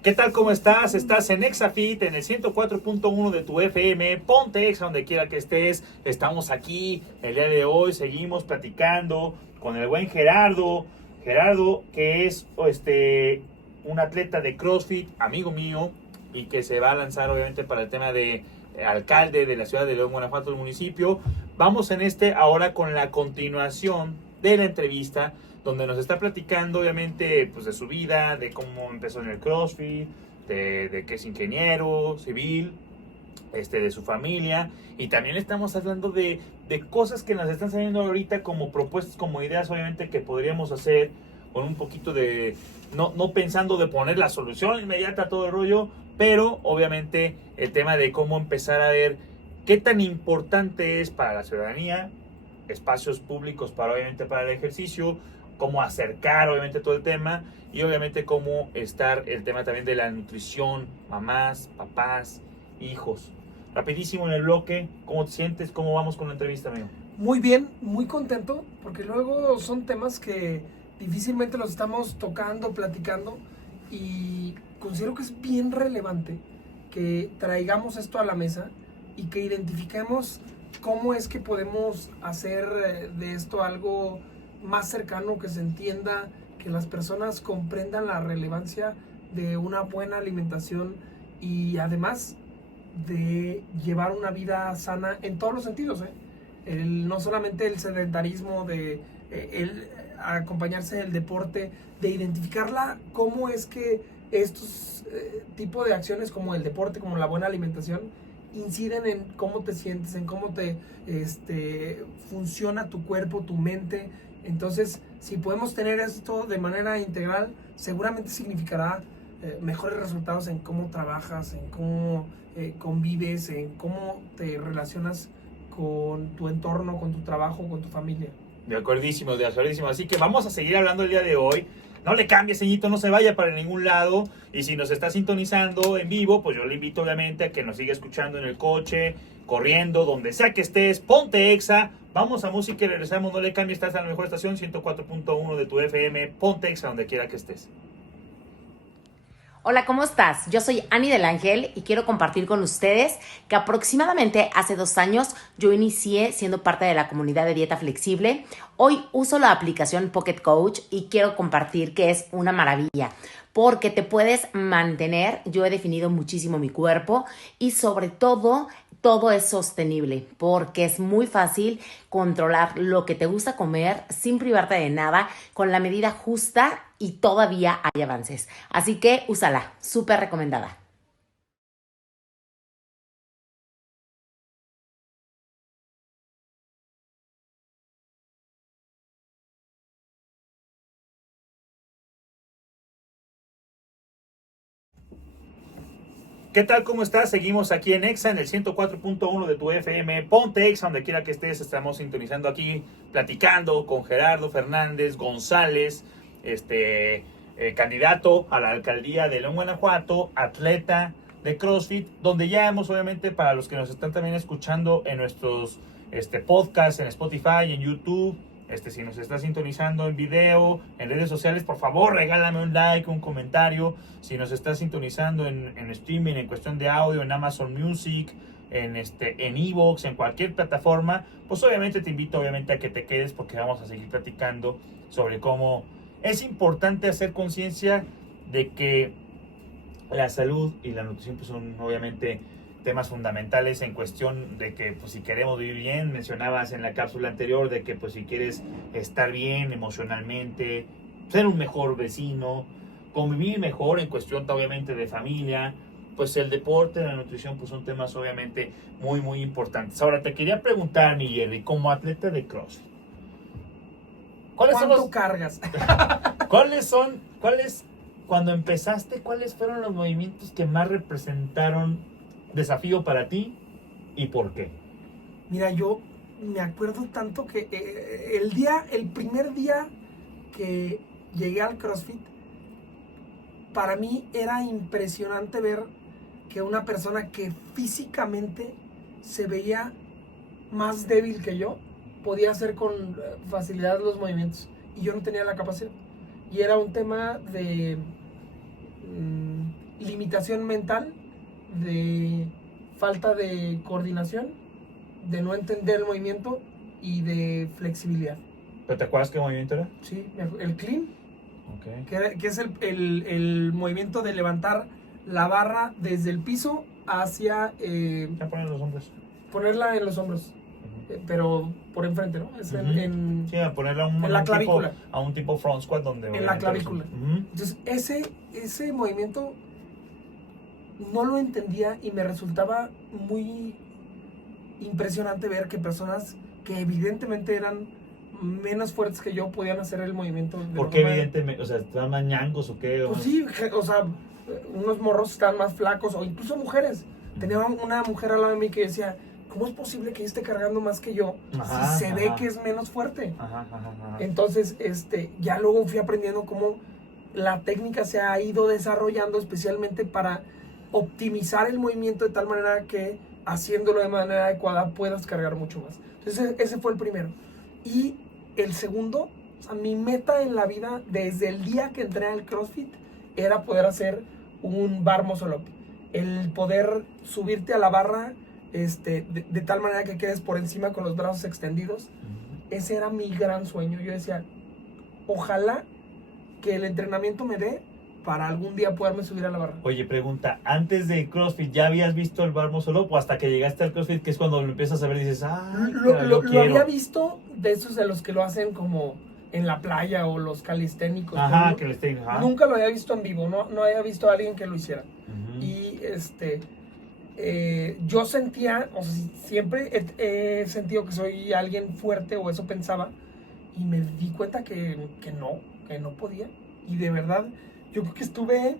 ¿Qué tal? ¿Cómo estás? Estás en ExaFit, en el 104.1 de tu FM. Ponte Exa donde quiera que estés. Estamos aquí el día de hoy. Seguimos platicando con el buen Gerardo. Gerardo, que es un atleta de CrossFit, amigo mío, y que se va a lanzar obviamente para el tema de alcalde de la ciudad de León, Guanajuato, el municipio. Vamos ahora con la continuación de la entrevista, donde nos está platicando obviamente pues de su vida, de cómo empezó en el CrossFit, de que es ingeniero civil, de su familia, y también estamos hablando de cosas que nos están saliendo ahorita como propuestas, como ideas obviamente que podríamos hacer con un poquito de, no pensando de poner la solución inmediata a todo el rollo, pero obviamente el tema de cómo empezar a ver qué tan importante es para la ciudadanía, espacios públicos obviamente para el ejercicio, cómo acercar obviamente todo el tema y obviamente cómo estar el tema también de la nutrición, mamás, papás, hijos. Rapidísimo en el bloque, ¿cómo te sientes? ¿Cómo vamos con la entrevista, amigo? Muy bien, muy contento, porque luego son temas que difícilmente los estamos tocando, platicando, y considero que es bien relevante que traigamos esto a la mesa y que identifiquemos cómo es que podemos hacer de esto algo más cercano, que se entienda, que las personas comprendan la relevancia de una buena alimentación y además de llevar una vida sana en todos los sentidos, no solamente el sedentarismo, de el acompañarse del deporte, de identificarla, cómo es que estos tipos de acciones como el deporte, como la buena alimentación, inciden en cómo te sientes, en cómo te funciona tu cuerpo, tu mente. Entonces, si podemos tener esto de manera integral, seguramente significará mejores resultados en cómo trabajas, en cómo convives, en cómo te relacionas con tu entorno, con tu trabajo, con tu familia. De acuerdísimo, de acuerdísimo. Así que vamos a seguir hablando el día de hoy. No le cambie, ceñito, no se vaya para ningún lado. Y si nos está sintonizando en vivo, pues yo le invito obviamente a que nos siga escuchando en el coche, corriendo, donde sea que estés. Ponte Exa. Vamos a música y regresamos. No le cambie, estás en la mejor estación, 104.1 de tu FM. Ponte Exa donde quiera que estés. Hola, ¿cómo estás? Yo soy Ani del Ángel y quiero compartir con ustedes que aproximadamente hace 2 años yo inicié siendo parte de la comunidad de dieta flexible. Hoy uso la aplicación Pocket Coach y quiero compartir que es una maravilla porque te puedes mantener. Yo he definido muchísimo mi cuerpo y sobre todo es sostenible porque es muy fácil controlar lo que te gusta comer sin privarte de nada, con la medida justa y todavía hay avances. Así que úsala, súper recomendada. ¿Qué tal? ¿Cómo estás? Seguimos aquí en Exa, en el 104.1 de tu FM. Ponte Exa, donde quiera que estés. Estamos sintonizando aquí, platicando con Gerardo Fernández González, candidato a la alcaldía de León, Guanajuato, atleta de CrossFit, donde ya hemos, obviamente, para los que nos están también escuchando en nuestros podcasts, en Spotify, en YouTube, si nos estás sintonizando en video, en redes sociales, por favor, regálame un like, un comentario. Si nos estás sintonizando en streaming, en cuestión de audio, en Amazon Music, en iVoox, en cualquier plataforma, pues obviamente te invito a que te quedes, porque vamos a seguir platicando sobre cómo es importante hacer conciencia de que la salud y la nutrición pues son obviamente temas fundamentales en cuestión de que pues si queremos vivir bien. Mencionabas en la cápsula anterior de que pues si quieres estar bien emocionalmente, ser un mejor vecino, convivir mejor en cuestión obviamente de familia, pues el deporte, la nutrición pues son temas obviamente muy muy importantes. Ahora te quería preguntar, mi Jerry, como atleta de CrossFit, ¿Cuánto cargas? Cuando empezaste, ¿cuáles fueron los movimientos que más representaron desafío para ti y por qué? Mira, yo me acuerdo tanto que el primer día que llegué al CrossFit, para mí era impresionante ver que una persona que físicamente se veía más débil que yo podía hacer con facilidad los movimientos y yo no tenía la capacidad. Y era un tema de limitación mental, de falta de coordinación, de no entender el movimiento y de flexibilidad. ¿Pero te acuerdas qué movimiento era? Sí, el clean, Okay. que es el movimiento de levantar la barra desde el piso hacia... ponerla en los hombros, pero por enfrente, ¿no? Es Sí, a ponerla en la clavícula. A un tipo front squat donde... En la clavícula. Entonces, ese movimiento no lo entendía y me resultaba muy impresionante ver que personas que evidentemente eran menos fuertes que yo podían hacer el movimiento. ¿Por qué evidentemente? O sea, ¿estaban más ñangos o qué? Pues sí, o sea, unos morros estaban más flacos, o incluso mujeres. Tenía una mujer al lado de mí que decía, ¿cómo es posible que esté cargando más que yo si se ve que es menos fuerte? Entonces, ya luego fui aprendiendo cómo la técnica se ha ido desarrollando especialmente para optimizar el movimiento de tal manera que haciéndolo de manera adecuada puedas cargar mucho más. Entonces, ese fue el primero. Y el segundo, o sea, mi meta en la vida desde el día que entré al CrossFit era poder hacer un bar muscle up. El poder subirte a la barra de tal manera que quedes por encima con los brazos extendidos. Ese era mi gran sueño. Yo decía, ojalá que el entrenamiento me dé para algún día poderme subir a la barra. Oye, pregunta, ¿antes de CrossFit ya habías visto el bar muscle up o hasta que llegaste al CrossFit, que es cuando lo empiezas a ver y dices, lo había visto de esos de los que lo hacen como en la playa o los calisténicos? Nunca lo había visto en vivo, no había visto a alguien que lo hiciera. Y yo sentía, o sea, siempre he sentido que soy alguien fuerte, o eso pensaba, y me di cuenta que no podía. Y de verdad, yo creo que estuve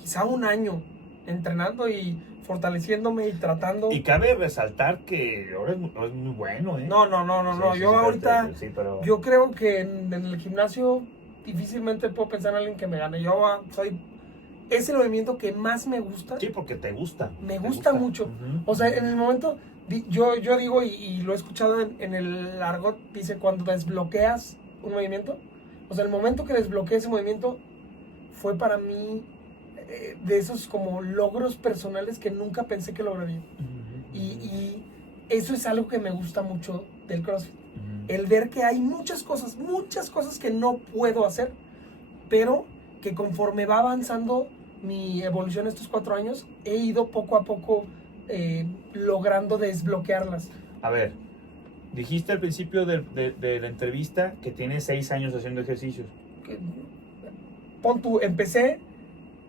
quizá un año entrenando y fortaleciéndome y tratando. Y cabe resaltar que ahora es muy bueno, ¿eh? No. Sí, Yo ahorita, pero... yo creo que en el gimnasio difícilmente puedo pensar en alguien que me gane. Yo soy ese movimiento que más me gusta. Sí, porque te gusta. Me gusta mucho. O sea, en el momento, yo digo, y lo he escuchado en el argot, dice, cuando desbloqueas un movimiento, o sea, el momento que desbloqueé ese movimiento fue para mí de esos como logros personales que nunca pensé que lograría. Y eso es algo que me gusta mucho del CrossFit. El ver que hay muchas cosas que no puedo hacer, pero que conforme va avanzando mi evolución estos 4 años, he ido poco a poco logrando desbloquearlas. A ver, dijiste al principio de la entrevista que tienes 6 años haciendo ejercicios. Pon tú, empecé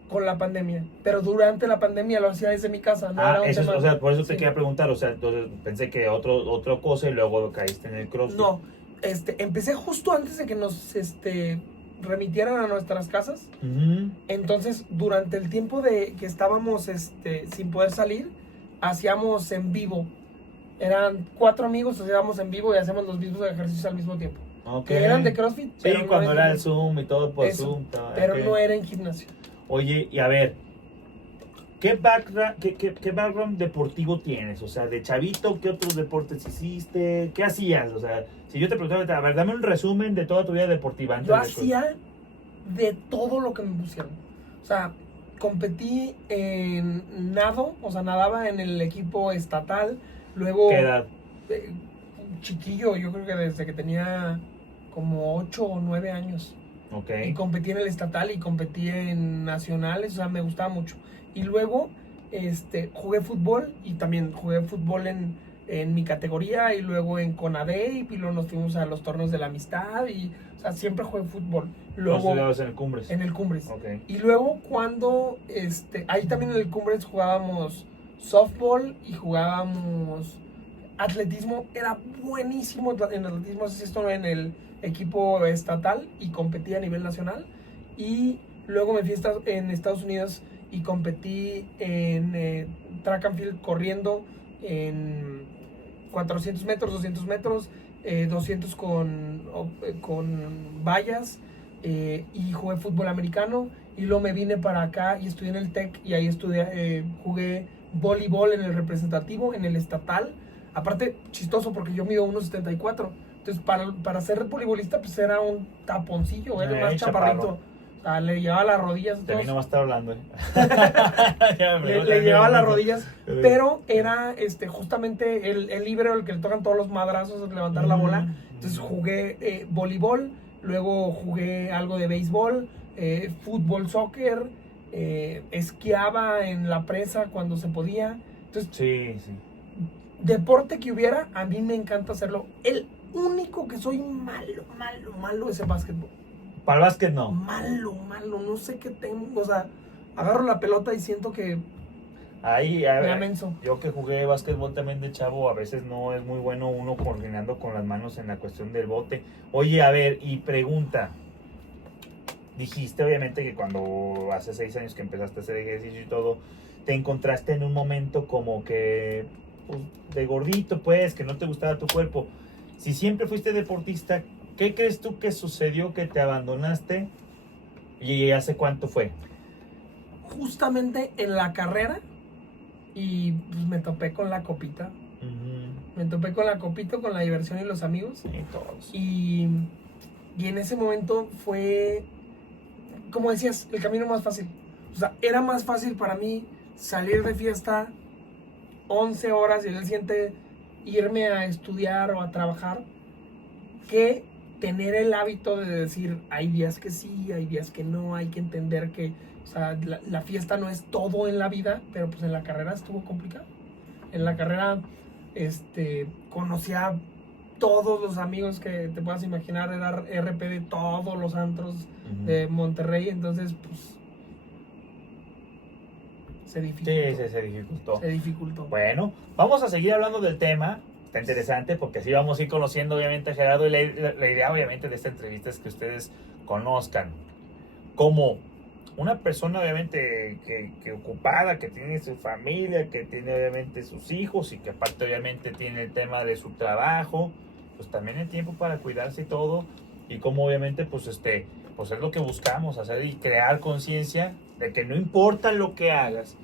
con la pandemia, pero durante la pandemia lo hacía desde mi casa. No era un eso tema, o sea, por eso te sí. quería preguntar, o sea, entonces pensé que otra cosa y luego caíste en el CrossFit. No, empecé justo antes de que nos remitieran a nuestras casas. Entonces, durante el tiempo de que estábamos sin poder salir, hacíamos en vivo. Eran 4 amigos, hacíamos en vivo y hacíamos los mismos ejercicios al mismo tiempo. Okay. Que eran de CrossFit. Sí, pero cuando no era el Zoom y todo por eso, Zoom. pero okay. no era en gimnasio. Oye, y a ver, ¿Qué background deportivo tienes? O sea, de chavito, ¿qué otros deportes hiciste? ¿Qué hacías? O sea, si yo te preguntaba, a ver, dame un resumen de toda tu vida deportiva. Yo hacía de todo lo que me pusieron. O sea, competí en nado, o sea, nadaba en el equipo estatal. Luego, ¿qué edad? Chiquillo, yo creo que desde que tenía como 8 o 9 años. Ok. Y competí en el estatal y competí en nacionales, o sea, me gustaba mucho. Y luego jugué fútbol y también jugué fútbol en mi categoría y luego en CONADEIP y luego nos fuimos a los torneos de la amistad y, o sea, siempre jugué fútbol. Luego ¿Estudiabas en el Cumbres? En el Cumbres. Okay. Y luego cuando, ahí también en el Cumbres jugábamos softball y jugábamos atletismo. Era buenísimo en atletismo, así estuve en el equipo estatal y competí a nivel nacional. Y luego me fui en Estados Unidos y competí en track and field corriendo en 400 metros, 200 metros, 200 con vallas y jugué fútbol americano y luego me vine para acá y estudié en el TEC y ahí jugué voleibol en el representativo, en el estatal. Aparte, chistoso porque yo mido 1.74, entonces para ser voleibolista pues era un taponcillo, era más chaparrito. O sea, le llevaba las rodillas. De mí no va a estar hablando. le llevaba las rodillas, pero era justamente el líbero el que le tocan todos los madrazos de levantar la bola. Entonces jugué voleibol, luego jugué algo de béisbol, fútbol, soccer, esquiaba en la presa cuando se podía. Entonces, sí. Deporte que hubiera, a mí me encanta hacerlo. El único que soy malo es el básquetbol. Para el básquet no. Malo, no sé qué tengo, o sea, agarro la pelota y siento que ahí, me amenso. Yo que jugué básquetbol también de chavo, a veces no es muy bueno uno coordinando con las manos en la cuestión del bote. Oye, a ver, y pregunta, dijiste obviamente que cuando hace 6 años que empezaste a hacer ejercicio y todo, te encontraste en un momento como que, pues, de gordito, pues, que no te gustaba tu cuerpo. Si siempre fuiste deportista, ¿qué crees tú que sucedió que te abandonaste? ¿Y hace cuánto fue? Justamente en la carrera y pues me topé con la copita. Me topé con la copita, con la diversión y los amigos. Sí, todos. Y en ese momento fue, como decías, el camino más fácil. O sea, era más fácil para mí salir de fiesta 11 horas y el día siguiente irme a estudiar o a trabajar que tener el hábito de decir, hay días que sí, hay días que no, hay que entender que, o sea, la fiesta no es todo en la vida, pero pues en la carrera estuvo complicado. En la carrera, conocí a todos los amigos que te puedas imaginar, era RP de todos los antros de Monterrey, entonces, pues, se dificultó. Sí, se dificultó. Se dificultó. Bueno, vamos a seguir hablando del tema. Está interesante porque así vamos a ir conociendo obviamente a Gerardo y la idea obviamente de esta entrevista es que ustedes conozcan como una persona obviamente que ocupada, que tiene su familia, que tiene obviamente sus hijos y que aparte obviamente tiene el tema de su trabajo, pues también el tiempo para cuidarse y todo y como obviamente pues pues es lo que buscamos hacer y crear conciencia de que no importa lo que hagas,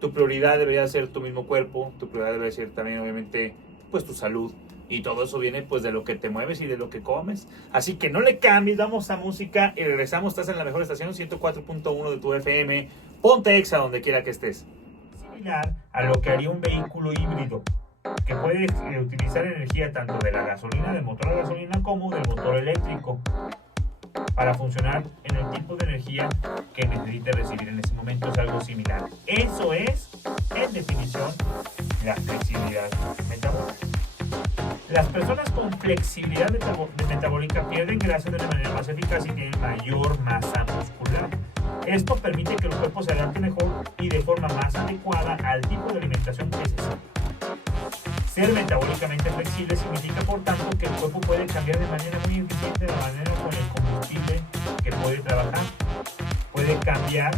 tu prioridad debería ser tu mismo cuerpo, tu prioridad debería ser también obviamente pues tu salud y todo eso viene pues de lo que te mueves y de lo que comes, así que no le cambies, vamos a música y regresamos. Estás en la mejor estación 104.1 de tu FM, ponte Exa donde quiera que estés. Similar a lo que haría un vehículo híbrido que puede utilizar energía tanto de la gasolina, del motor de gasolina como del motor eléctrico para funcionar en el tipo de energía que necesite recibir en ese momento. Es algo similar. Eso es, en definición, la flexibilidad metabólica. Las personas con flexibilidad metabólica pierden grasa de una manera más eficaz y tienen mayor masa muscular. Esto permite que el cuerpo se adapte mejor y de forma más adecuada al tipo de alimentación que se sigue. Ser metabólicamente flexible significa, por tanto, que el cuerpo puede cambiar de manera muy eficiente la manera con el combustible que puede trabajar. Puede cambiar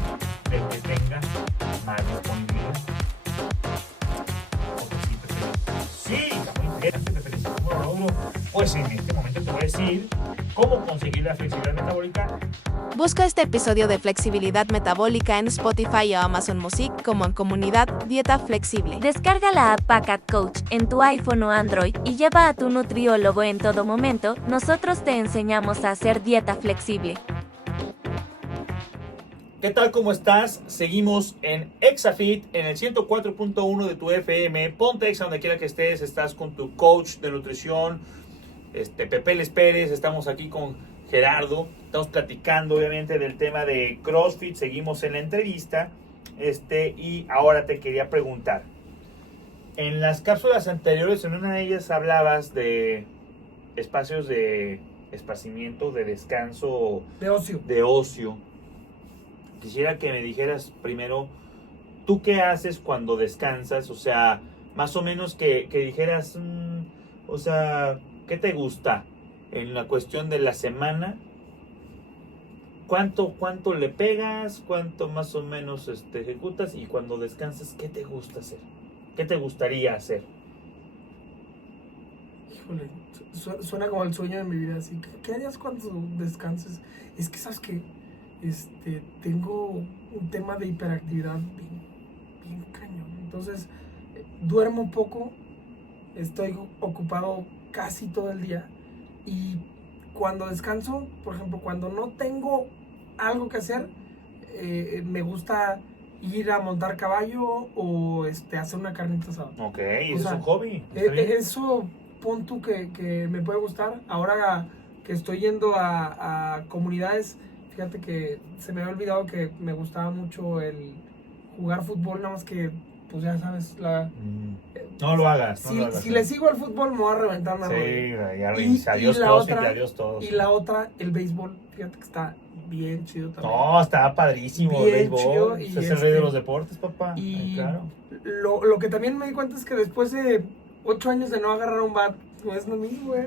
del que tenga más disponibilidad. Sí, está muy interesante, te felicito por lo logro. Pues en este momento te voy a decir cómo conseguir la flexibilidad metabólica Busca este episodio de Flexibilidad Metabólica en Spotify o Amazon Music como en Comunidad Dieta Flexible. Descarga la app Pacat Coach en tu iPhone o Android y lleva a tu nutriólogo en todo momento. Nosotros te enseñamos a hacer dieta flexible. ¿Qué tal? ¿Cómo estás? Seguimos en Exafit, en el 104.1 de tu FM. Ponte Exa donde quiera que estés. Estás con tu coach de nutrición, Pepe Les Pérez. Estamos aquí con Gerardo. Estamos platicando obviamente del tema de CrossFit. Seguimos en la entrevista. Y ahora te quería preguntar. En las cápsulas anteriores, en una de ellas hablabas de espacios de esparcimiento, de descanso, de ocio. Quisiera que me dijeras primero, ¿tú qué haces cuando descansas? O sea, más o menos que dijeras, o sea, ¿qué te gusta en la cuestión de la semana? ¿Cuánto le pegas? ¿Cuánto más o menos ejecutas? Y cuando descansas, ¿qué te gusta hacer? ¿Qué te gustaría hacer? Híjole, suena como el sueño de mi vida, así. ¿Qué harías cuando descanses? Es que, ¿sabes qué? Tengo un tema de hiperactividad bien cañón. Entonces, duermo poco, estoy ocupado casi todo el día. Y cuando descanso, por ejemplo, cuando no tengo algo que hacer, me gusta ir a montar caballo o hacer una carnita asada. Ok, eso es un hobby. Eso, pon tú que me puede gustar. Ahora que estoy yendo a comunidades, fíjate que se me había olvidado que me gustaba mucho el jugar fútbol, nada más que, pues ya sabes, no lo hagas. Si le sigo al fútbol me voy a reventar una rodilla. Sí, adiós CrossFit, adiós todos. Y la otra, el béisbol, fíjate que está bien chido también. No, está padrísimo bien el béisbol. Chido, Es el rey de los deportes, papá. Y claro. Lo que también me di cuenta es que después de 8 años de no agarrar un bat, no es lo mismo, güey.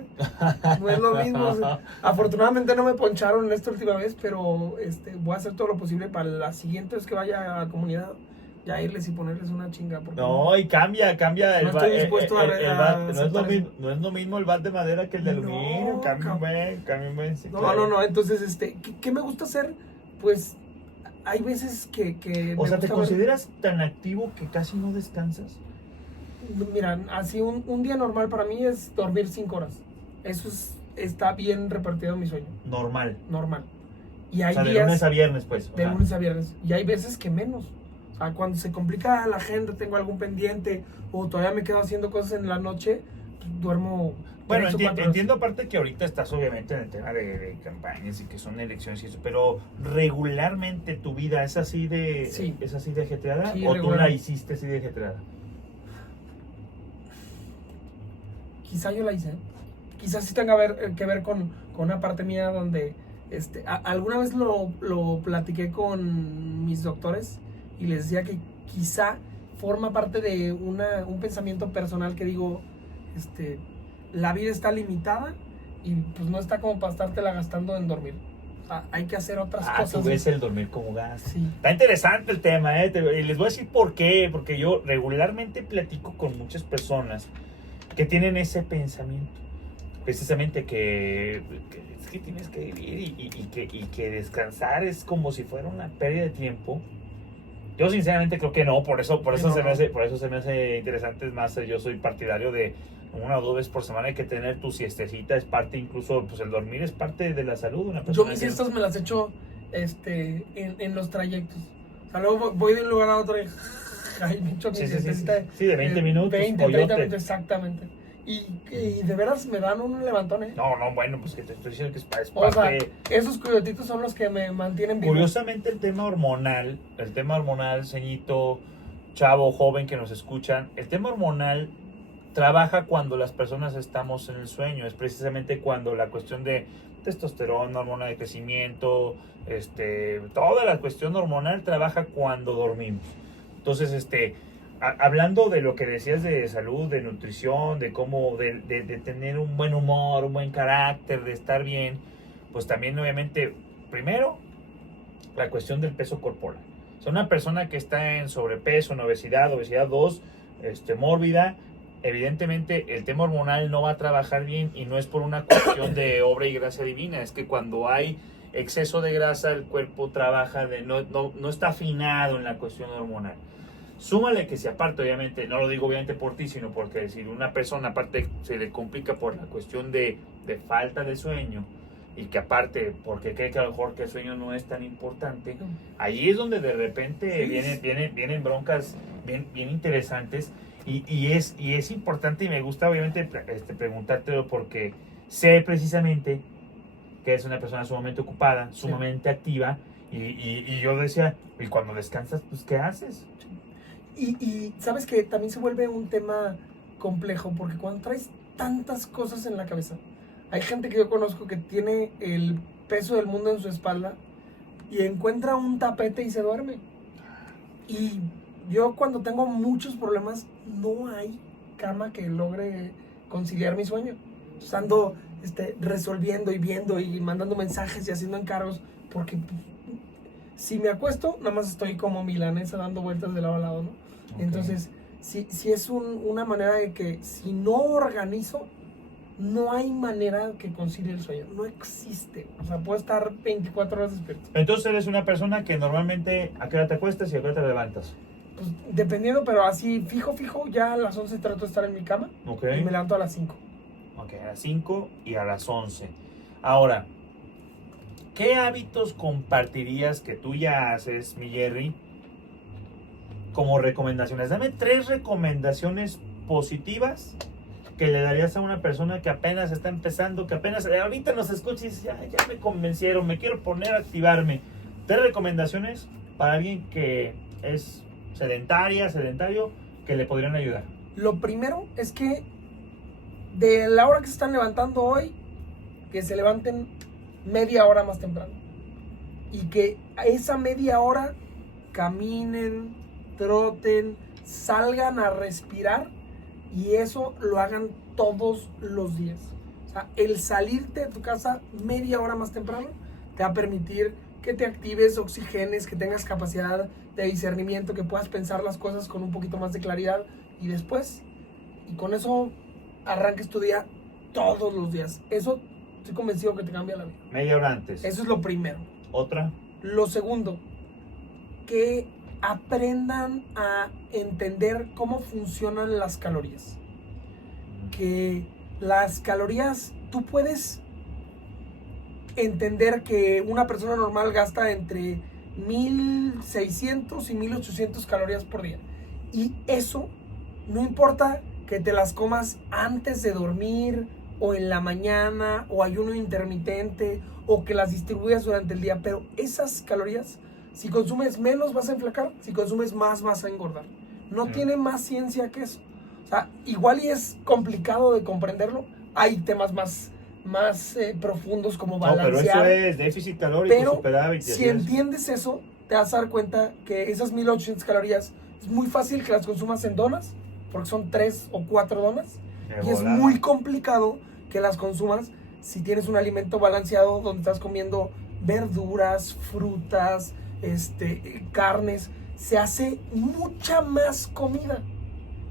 No es lo mismo. O sea, afortunadamente no me poncharon en esta última vez, pero voy a hacer todo lo posible para la siguiente vez que vaya a la comunidad, ya irles y ponerles una chinga. No, y cambia el no bat. Estoy dispuesto a No es lo mismo el bat de madera que el de aluminio. No, cámbiame. Sí, no, claro. no. Entonces, ¿qué me gusta hacer? Pues hay veces que o sea, ¿te consideras tan activo que casi no descansas? Mira, así un día normal para mí es dormir 5 horas. Eso está bien repartido en mi sueño. Normal. Y hay o sea, de días, lunes a viernes, pues. De lunes a viernes. Y hay veces que menos. O sea, cuando se complica la agenda, tengo algún pendiente o todavía me quedo haciendo cosas en la noche, pues, duermo. Bueno, entiendo aparte que ahorita estás obviamente en el tema de campañas y que son elecciones y eso, pero regularmente tu vida es así de ajetreada, sí, o regular. tú la hiciste así de ajetreada. Quizá yo la hice. Quizás sí tenga que ver con una parte mía donde alguna vez lo platiqué con mis doctores y les decía que quizá forma parte de un pensamiento personal que digo, la vida está limitada y pues no está como para estártela gastando en dormir. O sea, hay que hacer otras cosas. Tú ves el dormir como gasto. Sí. Está interesante el tema, y les voy a decir por qué, porque yo regularmente platico con muchas personas que tienen ese pensamiento, precisamente que tienes que vivir y que descansar es como si fuera una pérdida de tiempo. Yo sinceramente creo que no, por eso se me hace interesante. Es más, yo soy partidario de 1 o 2 veces por semana hay que tener tu siestecita, es parte, incluso pues el dormir es parte de la salud de una persona. Yo mis siestas me las echo en los trayectos. O sea, luego voy de un lugar a otro y ay, me echo mi siestecita. Sí, de 20 minutos. 20, 30 minutos, exactamente. Y de veras me dan un levantón, ¿eh? No, bueno, pues que te estoy diciendo que es parte. O sea, esos coyotitos son los que me mantienen vivo. Curiosamente el tema hormonal, ceñito, chavo, joven que nos escuchan, el tema hormonal trabaja cuando las personas estamos en el sueño. Es precisamente cuando la cuestión de testosterona, hormona de crecimiento, toda la cuestión hormonal trabaja cuando dormimos. Entonces, hablando de lo que decías de salud, de nutrición, de cómo, de tener un buen humor, un buen carácter, de estar bien, pues también obviamente, primero, la cuestión del peso corporal. O sea, una persona que está en sobrepeso, en obesidad 2, mórbida, evidentemente el tema hormonal no va a trabajar bien y no es por una cuestión de obra y gracia divina, es que cuando hay exceso de grasa, el cuerpo trabaja, no está afinado en la cuestión hormonal. Súmale que si aparte, obviamente, no lo digo obviamente por ti, sino porque si una persona aparte se le complica por la cuestión de falta de sueño, y que aparte, porque cree que a lo mejor que el sueño no es tan importante, ahí es donde de repente vienen broncas bien interesantes, y es importante, y me gusta obviamente preguntártelo porque sé precisamente que es una persona sumamente ocupada, sumamente activa, y yo decía, y cuando descansas, pues ¿qué haces? Y sabes que también se vuelve un tema complejo, porque cuando traes tantas cosas en la cabeza, hay gente que yo conozco que tiene el peso del mundo en su espalda y encuentra un tapete y se duerme. Y yo cuando tengo muchos problemas, no hay cama que logre conciliar mi sueño. Ando resolviendo y viendo y mandando mensajes y haciendo encargos, porque si me acuesto, nada más estoy como milanesa dando vueltas de lado a lado, ¿no? Okay. Entonces, si es una manera de que si no organizo, no hay manera que concilie el sueño. No existe. O sea, puedo estar 24 horas despierto. Entonces eres una persona que normalmente, ¿a qué hora te acuestas y a qué hora te levantas? Pues dependiendo, pero así fijo, ya a las 11 trato de estar en mi cama. Okay. Y me levanto a las 5. Ok, a las 5 y a las 11. Ahora, ¿qué hábitos compartirías que tú ya haces, mi Jerry, como recomendaciones? Dame 3 recomendaciones positivas que le darías a una persona que apenas está empezando, que apenas ahorita nos escucha y dice, ya me convencieron, me quiero poner a activarme. 3 recomendaciones para alguien que es sedentario, que le podrían ayudar. Lo primero es que de la hora que se están levantando hoy, que se levanten media hora más temprano. Y que a esa media hora caminen, troten, salgan a respirar, y eso lo hagan todos los días. O sea, el salirte de tu casa media hora más temprano te va a permitir que te actives, oxigenes, que tengas capacidad de discernimiento, que puedas pensar las cosas con un poquito más de claridad, y después, y con eso arranques tu día todos los días. Eso estoy convencido que te cambia la vida. Media hora antes. Eso es lo primero. ¿Otra? Lo segundo, que aprendan a entender cómo funcionan las calorías. Que las calorías, tú puedes entender que una persona normal gasta entre 1600 y 1800 calorías por día. Y eso no importa que te las comas antes de dormir, o en la mañana, o ayuno intermitente, o que las distribuyas durante el día, pero esas calorías, si consumes menos vas a enflacar, si consumes más vas a engordar. No tiene más ciencia que eso. O sea, igual y es complicado de comprenderlo, hay temas más profundos como balancear. No, pero eso es déficit calórico, pero superávit. Si entiendes eso, te vas a dar cuenta que esas 1800 calorías es muy fácil que las consumas en donas, porque son 3 o 4 donas. Y es muy complicado que las consumas si tienes un alimento balanceado donde estás comiendo verduras, frutas, carnes. Se hace mucha más comida.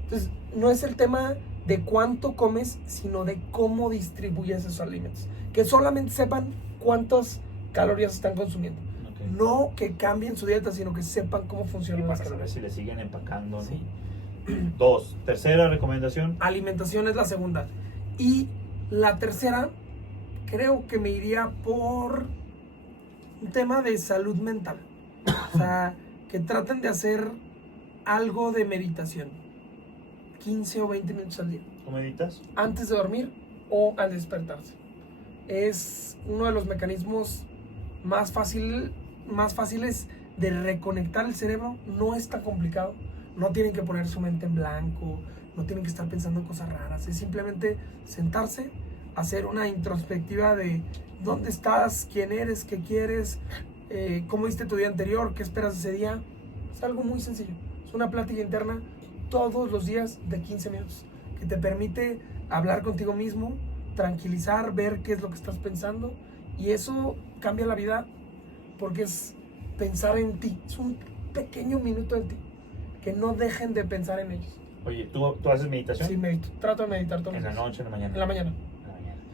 Entonces, no es el tema de cuánto comes, sino de cómo distribuyes esos alimentos. Que solamente sepan cuántas calorías están consumiendo. Okay. No que cambien su dieta, sino que sepan cómo funcionan las calorías. Si le siguen empacando, sí. 2. Tercera recomendación. Alimentación es la segunda. Y la tercera, creo que me iría por un tema de salud mental. O sea, que traten de hacer algo de meditación. 15 o 20 minutos al día. ¿Tú meditas? Antes de dormir o al despertarse. Es uno de los mecanismos más fáciles de reconectar el cerebro. No es tan complicado. No tienen que poner su mente en blanco. No tienen que estar pensando en cosas raras. Es simplemente sentarse, hacer una introspectiva de dónde estás, quién eres, qué quieres, cómo viste tu día anterior, qué esperas de ese día. Es algo muy sencillo. Es una plática interna todos los días de 15 minutos que te permite hablar contigo mismo, tranquilizar, ver qué es lo que estás pensando, y eso cambia la vida porque es pensar en ti. Es un pequeño minuto en ti, que no dejen de pensar en ellos. Oye, ¿tú haces meditación? Sí, medito. Trato de meditar todos los días. ¿En la noche o en la mañana? En la mañana.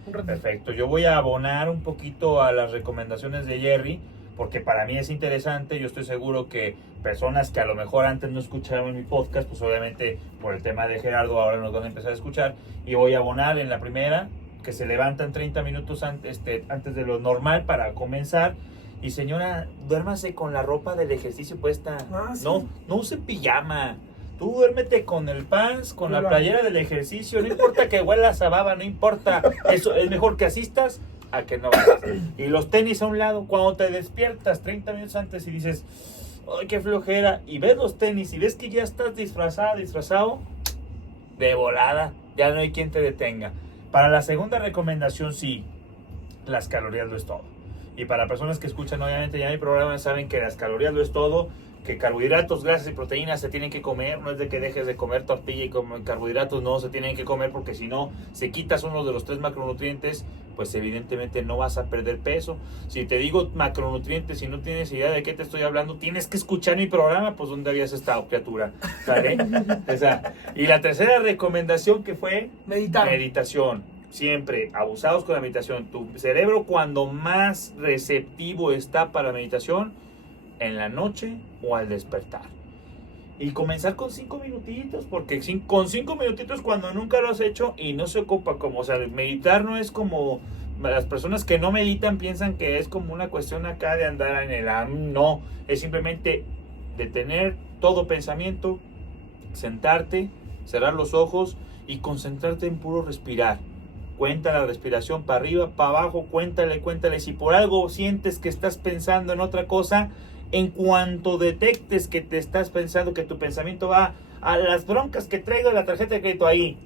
Un ratito. Perfecto, yo voy a abonar un poquito a las recomendaciones de Jerry, porque para mí es interesante. Yo estoy seguro que personas que a lo mejor antes no escuchaban mi podcast, pues obviamente por el tema de Gerardo ahora nos van a empezar a escuchar, y voy a abonar en la primera, que se levantan 30 minutos antes de lo normal para comenzar. Y señora, duérmase con la ropa del ejercicio puesta. Sí. No use pijama. Tú duérmete con el pants, con la Claro. playera del ejercicio. No importa que huelas a baba, no importa. Eso es mejor que asistas a que no vayas. Y los tenis a un lado. Cuando te despiertas 30 minutos antes y dices, ¡ay, qué flojera! Y ves los tenis y ves que ya estás disfrazado, de volada. Ya no hay quien te detenga. Para la segunda recomendación, sí, las calorías lo es todo. Y para personas que escuchan obviamente ya mi programa, saben que las calorías lo es todo, que carbohidratos, grasas y proteínas se tienen que comer. No es de que dejes de comer tortilla y comer carbohidratos, no, se tienen que comer, porque si no, si quitas uno de los 3 macronutrientes, pues evidentemente no vas a perder peso. Si te digo macronutrientes y no tienes idea de qué te estoy hablando, tienes que escuchar mi programa. Pues ¿dónde habías estado, criatura? ¿Sale? O sea, y la tercera recomendación, que fue Meditar. meditación. Siempre abusados con la meditación. Tu cerebro, cuando más receptivo está para la meditación, en la noche o al despertar. Y comenzar con 5 minutitos, porque con 5 minutitos, cuando nunca lo has hecho y no se ocupa como, o sea, meditar no es como, las personas que no meditan piensan que es como una cuestión acá de andar en el no, es simplemente detener todo pensamiento, sentarte, cerrar los ojos y concentrarte en puro respirar. Cuenta la respiración para arriba, para abajo, cuéntale. Si por algo sientes que estás pensando en otra cosa, en cuanto detectes que te estás pensando, que tu pensamiento va a las broncas que traigo de la tarjeta de crédito, ahí,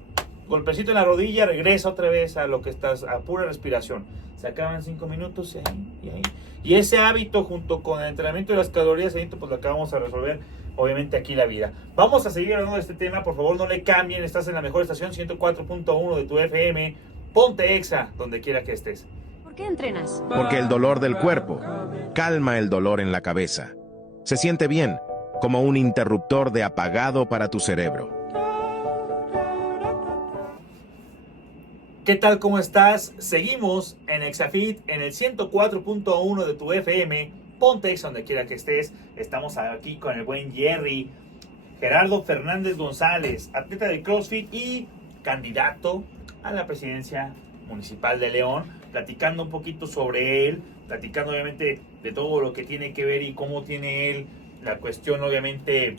golpecito en la rodilla, regresa otra vez a lo que estás, a pura respiración. Se acaban 5 minutos y ahí. Y ese hábito, junto con el entrenamiento de las calorías, pues lo acabamos a resolver, obviamente, aquí la vida. Vamos a seguir hablando de este tema, por favor no le cambien. Estás en la mejor estación, 104.1 de tu FM. Ponte Exa, donde quiera que estés. ¿Por qué entrenas? Porque el dolor del cuerpo calma el dolor en la cabeza. Se siente bien, como un interruptor de apagado para tu cerebro. ¿Qué tal? ¿Cómo estás? Seguimos en ExaFit, en el 104.1 de tu FM. Ponte Exa, donde quiera que estés. Estamos aquí con el buen Jerry, Gerardo Fernández González, atleta de CrossFit y candidato a la presidencia municipal de León, platicando un poquito sobre él, platicando obviamente de todo lo que tiene que ver y cómo tiene él la cuestión obviamente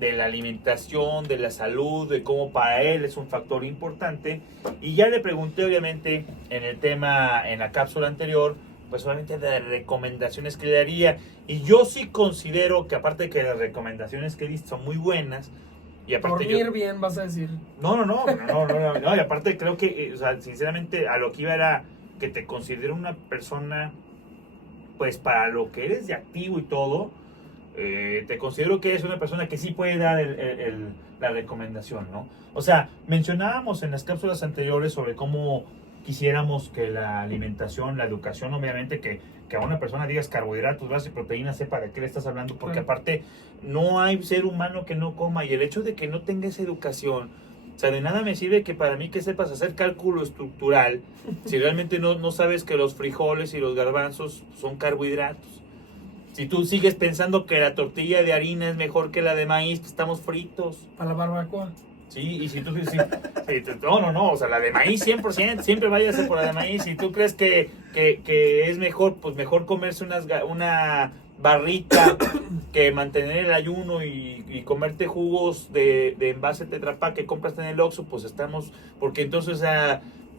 de la alimentación, de la salud, de cómo para él es un factor importante. Y ya le pregunté obviamente en el tema, en la cápsula anterior, pues obviamente de las recomendaciones que le daría. Y yo sí considero que, aparte de que las recomendaciones que diste son muy buenas, y aparte Dormir bien, vas a decir. No, y aparte creo que, o sea, sinceramente, a lo que iba era que te considero una persona, pues para lo que eres de activo y todo, te considero que eres una persona que sí puede dar la recomendación, ¿no? O sea, mencionábamos en las cápsulas anteriores sobre cómo quisiéramos que la alimentación, la educación, obviamente que a una persona digas carbohidratos, grasas y proteínas, sepa de qué le estás hablando, porque aparte no hay ser humano que no coma, y el hecho de que no tengas educación, o sea, de nada me sirve que para mí que sepas hacer cálculo estructural si realmente no sabes que los frijoles y los garbanzos son carbohidratos. Si tú sigues pensando que la tortilla de harina es mejor que la de maíz, pues estamos fritos. Para la barbacoa. Sí, y si tú... no, o sea, la de maíz 100%, siempre váyase por la de maíz. Si tú crees que es mejor, pues mejor comerse una barrita que mantener el ayuno y comerte jugos de envase Tetra Pak que compras en el Oxxo, pues estamos... Porque entonces,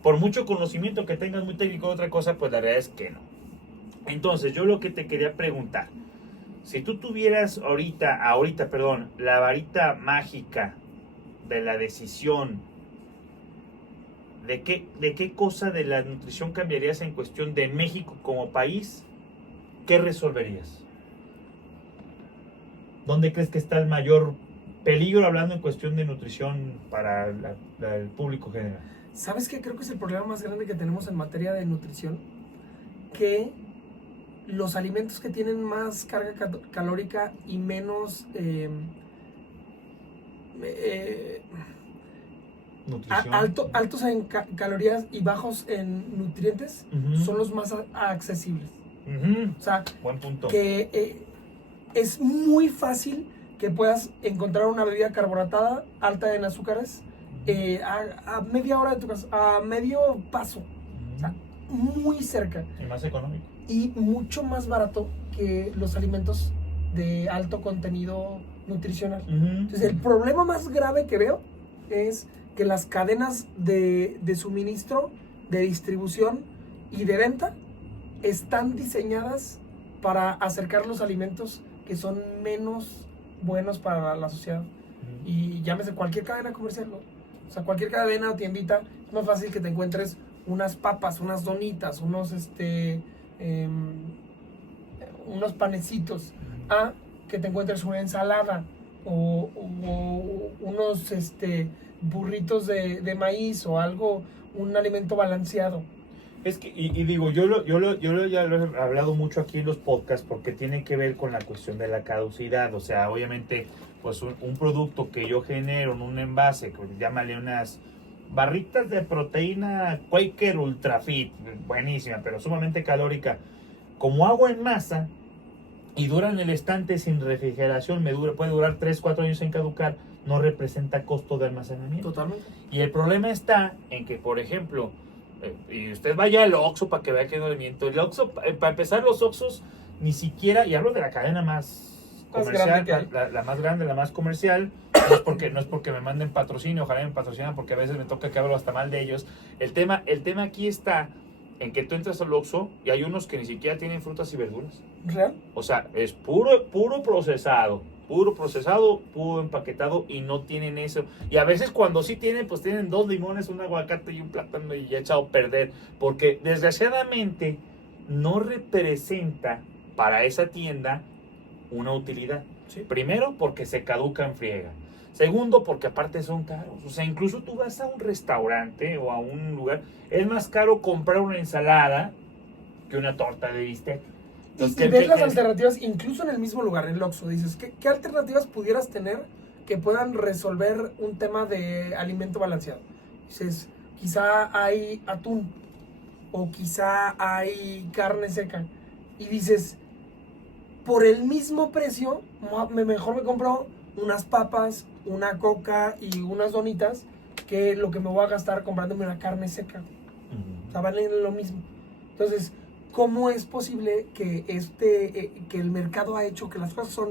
por mucho conocimiento que tengas muy técnico de otra cosa, pues la realidad es que no. Entonces, yo lo que te quería preguntar, si tú tuvieras ahorita, la varita mágica de la decisión, ¿de qué cosa de la nutrición cambiarías en cuestión de México como país? ¿Qué resolverías? ¿Dónde crees que está el mayor peligro hablando en cuestión de nutrición para el público general? ¿Sabes qué? Creo que es el problema más grande que tenemos en materia de nutrición, que los alimentos que tienen más carga calórica y nutrición. Altos en calorías y bajos en nutrientes son los más accesibles. O sea, buen punto. Que es muy fácil que puedas encontrar una bebida carbonatada alta en azúcares a media hora de tu casa, a medio paso. O sea, muy cerca. Y más económico. Y mucho más barato que los alimentos de alto contenido nutricional. Entonces, el problema más grave que veo es que las cadenas de suministro, de distribución y de venta están diseñadas para acercar los alimentos que son menos buenos para la sociedad. Y llámese cualquier cadena comercial, ¿no? O sea, cualquier cadena o tiendita, es más fácil que te encuentres unas papas, unas donitas, unos panecitos, a que te encuentres una ensalada o unos burritos de maíz o algo, un alimento balanceado. Es que, y digo, yo ya lo he hablado mucho aquí en los podcasts porque tiene que ver con la cuestión de la caducidad. O sea, obviamente, pues un producto que yo genero en un envase, llámale unas barritas de proteína Quaker Ultra Fit, buenísima, pero sumamente calórica, como hago en masa y dura en el estante sin refrigeración, puede durar 3-4 años sin caducar, no representa costo de almacenamiento. Totalmente. Y el problema está en que, por ejemplo, y usted vaya al Oxxo para que vea que no le miento. El Oxxo, para empezar, los Oxxos ni siquiera, y hablo de la cadena más comercial, la más grande, la más comercial, no es porque me manden patrocinio, ojalá me patrocinan, porque a veces me toca que hablo hasta mal de ellos. El tema aquí está en que tú entras al Oxxo y hay unos que ni siquiera tienen frutas y verduras. ¿Real? O sea, es puro procesado, puro empaquetado, y no tienen eso. Y a veces cuando sí tienen, pues tienen 2 limones, un aguacate y un plátano y ya echado a perder, porque desgraciadamente no representa para esa tienda una utilidad. Sí. Primero, porque se caduca en friega. Segundo, porque aparte son caros. O sea, incluso tú vas a un restaurante o a un lugar, es más caro comprar una ensalada que una torta de bistec. Y ves las alternativas, incluso en el mismo lugar, en el Oxxo, dices, ¿qué alternativas pudieras tener que puedan resolver un tema de alimento balanceado? Dices, quizá hay atún, o quizá hay carne seca, y dices, por el mismo precio, mejor me compro unas papas, una coca y unas donitas, que lo que me voy a gastar comprándome una carne seca. O sea, valen lo mismo. Entonces, ¿cómo es posible que que el mercado ha hecho que las cosas son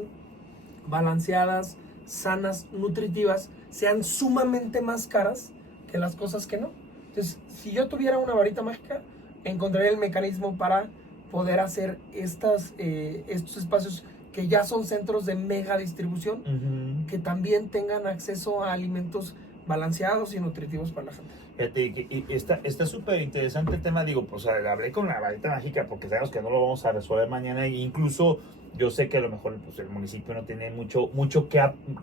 balanceadas, sanas, nutritivas, sean sumamente más caras que las cosas que no? Entonces, si yo tuviera una varita mágica, encontraría el mecanismo para poder hacer estos espacios que ya son centros de mega distribución, que también tengan acceso a alimentos balanceados y nutritivos para la gente. Fíjate, y está súper interesante el tema, digo, pues hablé con la varita mágica porque sabemos que no lo vamos a resolver mañana, e incluso yo sé que a lo mejor pues, el municipio no tiene mucho que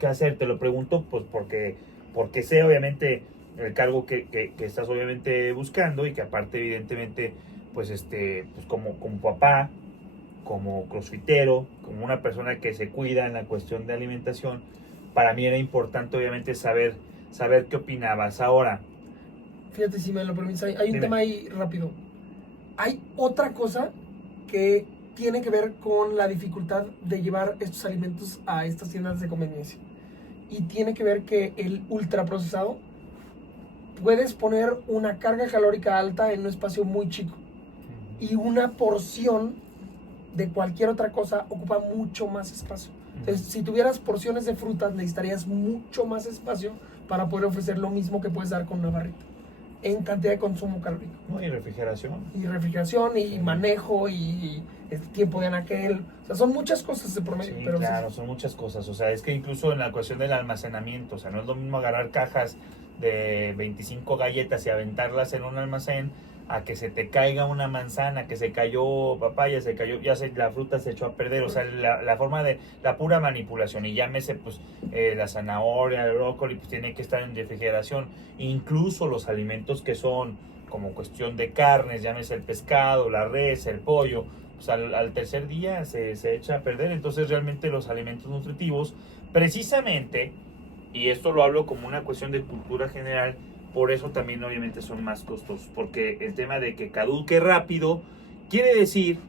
hacer. Te lo pregunto pues porque sé obviamente el cargo que estás obviamente buscando, y que aparte evidentemente pues pues como papá, como crossfitero, como una persona que se cuida en la cuestión de alimentación, para mí era importante obviamente saber qué opinabas. Ahora, fíjate, si me lo permites, hay un dime. tema ahí rápido. Hay otra cosa que tiene que ver con la dificultad de llevar estos alimentos a estas tiendas de conveniencia. Y tiene que ver que el ultraprocesado, puedes poner una carga calórica alta en un espacio muy chico. Y una porción de cualquier otra cosa ocupa mucho más espacio. Entonces, si tuvieras porciones de frutas, necesitarías mucho más espacio para poder ofrecer lo mismo que puedes dar con una barrita, en cantidad de consumo calórico. ¿no? Y refrigeración. Y manejo, y el tiempo de anaquel. O sea, son muchas cosas de promedio. Sí, pero claro, sí. son muchas cosas. O sea, es que incluso en la cuestión del almacenamiento, o sea, no es lo mismo agarrar cajas de 25 galletas y aventarlas en un almacén a que se te caiga una manzana, que se cayó papaya, la fruta se echó a perder. O sea, la forma de la pura manipulación, y llámese pues la zanahoria, el brócoli, pues tiene que estar en refrigeración. Incluso los alimentos que son como cuestión de carnes, llámese el pescado, la res, el pollo, pues al tercer día se echa a perder. Entonces realmente los alimentos nutritivos, precisamente, y esto lo hablo como una cuestión de cultura general, por eso también obviamente son más costosos, porque el tema de que caduque rápido quiere decir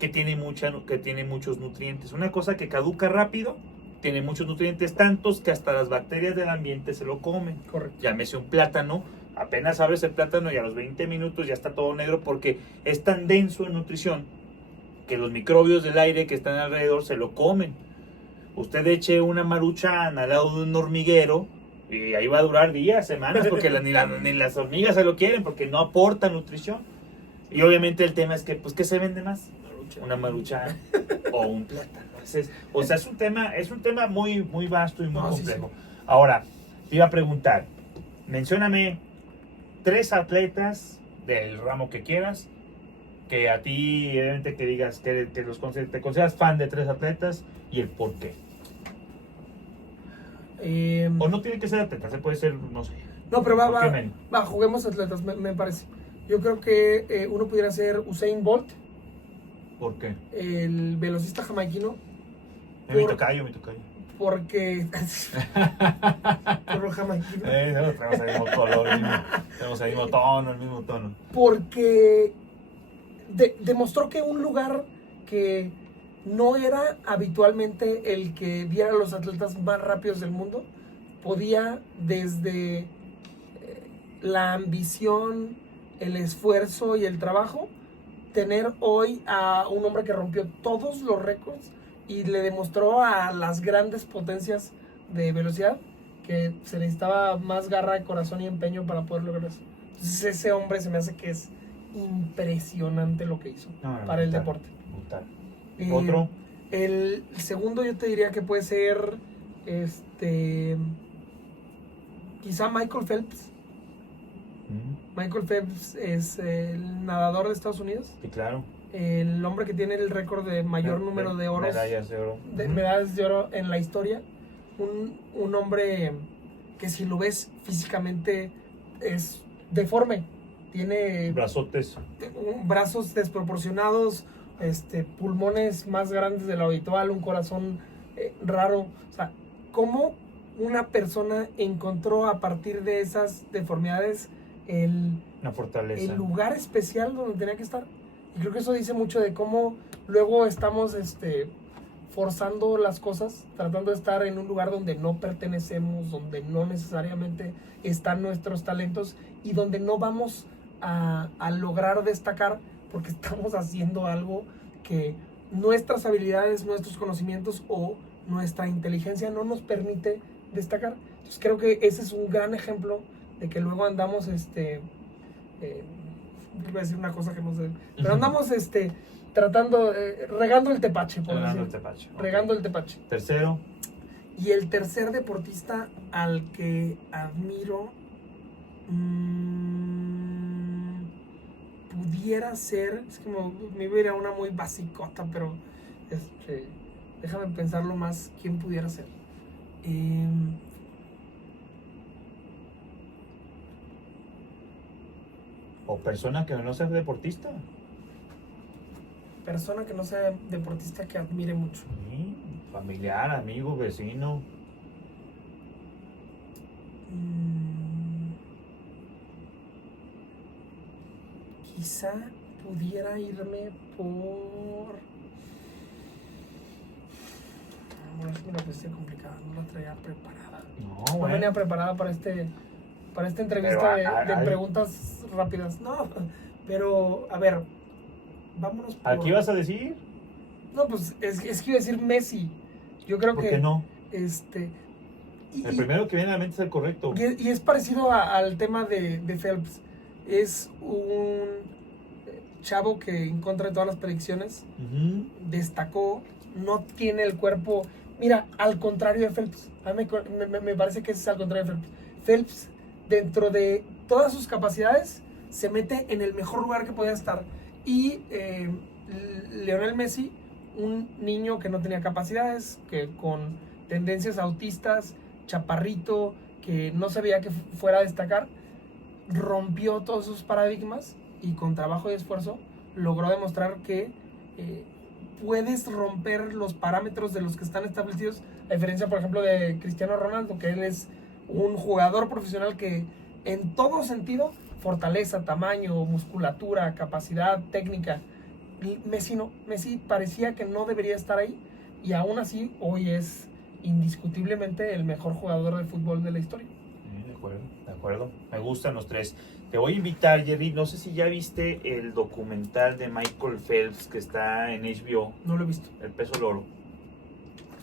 que tiene muchos nutrientes. Una cosa que caduca rápido tiene muchos nutrientes, tantos que hasta las bacterias del ambiente se lo comen. Correcto. Llámese un plátano, apenas abres el plátano y a los 20 minutos ya está todo negro porque es tan denso en nutrición que los microbios del aire que están alrededor se lo comen. Usted eche una Maruchan al lado de un hormiguero y ahí va a durar días, semanas, porque ni las hormigas se lo quieren porque no aporta nutrición. Y obviamente el tema es que, pues, ¿qué se vende más? Una Maruchan o un plátano. O sea, es un tema muy, muy vasto y muy complejo. Sí. Ahora, te iba a preguntar, mencióname 3 atletas del ramo que quieras, que a ti, evidentemente, que digas que te consideras fan de 3 atletas y el por qué. O no tiene que ser atleta, se puede ser, no sé. No, pero va, juguemos atletas, me parece. Yo creo que uno pudiera ser Usain Bolt. ¿Por qué? El velocista jamaiquino. Mi tocayo. Porque... por el jamaiquino. Tenemos el mismo color, tenemos el mismo tono. Porque demostró que un lugar que no era habitualmente el que viera a los atletas más rápidos del mundo, podía desde la ambición, el esfuerzo y el trabajo, tener hoy a un hombre que rompió todos los récords y le demostró a las grandes potencias de velocidad que se necesitaba más garra, corazón y empeño para poder lograr eso. Entonces ese hombre se me hace que es impresionante lo que hizo para el deporte. Brutal. ¿Otro? El segundo yo te diría que puede ser quizá Michael Phelps. Michael Phelps es el nadador de Estados Unidos. Sí, claro. El hombre que tiene el récord de mayor número de oros. Medallas de oro. Medallas de oro en la historia. Un hombre que si lo ves físicamente es deforme. Tiene brazotes. Brazos desproporcionados, pulmones más grandes de lo habitual, un corazón raro. O sea, ¿cómo una persona encontró a partir de esas deformidades una fortaleza, el lugar especial donde tenía que estar? Y creo que eso dice mucho de cómo luego estamos forzando las cosas, tratando de estar en un lugar donde no pertenecemos, donde no necesariamente están nuestros talentos y donde no vamos a lograr destacar porque estamos haciendo algo que nuestras habilidades, nuestros conocimientos o nuestra inteligencia no nos permite destacar. Entonces creo que ese es un gran ejemplo de que luego andamos voy a decir una cosa que no sé, pero andamos tratando, regando el tepache, por regando decir. El tepache. Regando el tepache. Tercero. Y el tercer deportista al que admiro pudiera ser, es que me iba a ir a una muy basicota, pero déjame pensarlo más, ¿quién pudiera ser? O persona que no sea deportista. Persona que no sea deportista que admire mucho. Sí, familiar, amigo, vecino. Quizá pudiera irme por... Bueno, es una cuestión complicada, no la traía preparada. No venía preparada para esta entrevista de preguntas rápidas. No, pero a ver, vámonos por... ¿A qué ibas a decir? No, pues es que iba a decir Messi. Yo creo ¿Por que... qué no? El primero que viene a la mente es el correcto. Y es parecido al tema de Phelps. Es un chavo que en contra de todas las predicciones destacó, no tiene el cuerpo... Mira, al contrario de Phelps. A mí me parece que ese es al contrario de Phelps. Phelps, dentro de todas sus capacidades, se mete en el mejor lugar que podía estar. Y Lionel Messi, un niño que no tenía capacidades, que con tendencias autistas, chaparrito, que no se veía que fuera a destacar, rompió todos esos paradigmas y con trabajo y esfuerzo logró demostrar que puedes romper los parámetros de los que están establecidos, a diferencia, por ejemplo, de Cristiano Ronaldo, que él es un jugador profesional que en todo sentido, fortaleza, tamaño, musculatura, capacidad, técnica. Messi no, Messi parecía que no debería estar ahí y aún así hoy es indiscutiblemente el mejor jugador de fútbol de la historia. De acuerdo, me gustan los tres. Te voy a invitar, Jerry, no sé si ya viste el documental de Michael Phelps que está en HBO. No lo he visto. El peso del oro.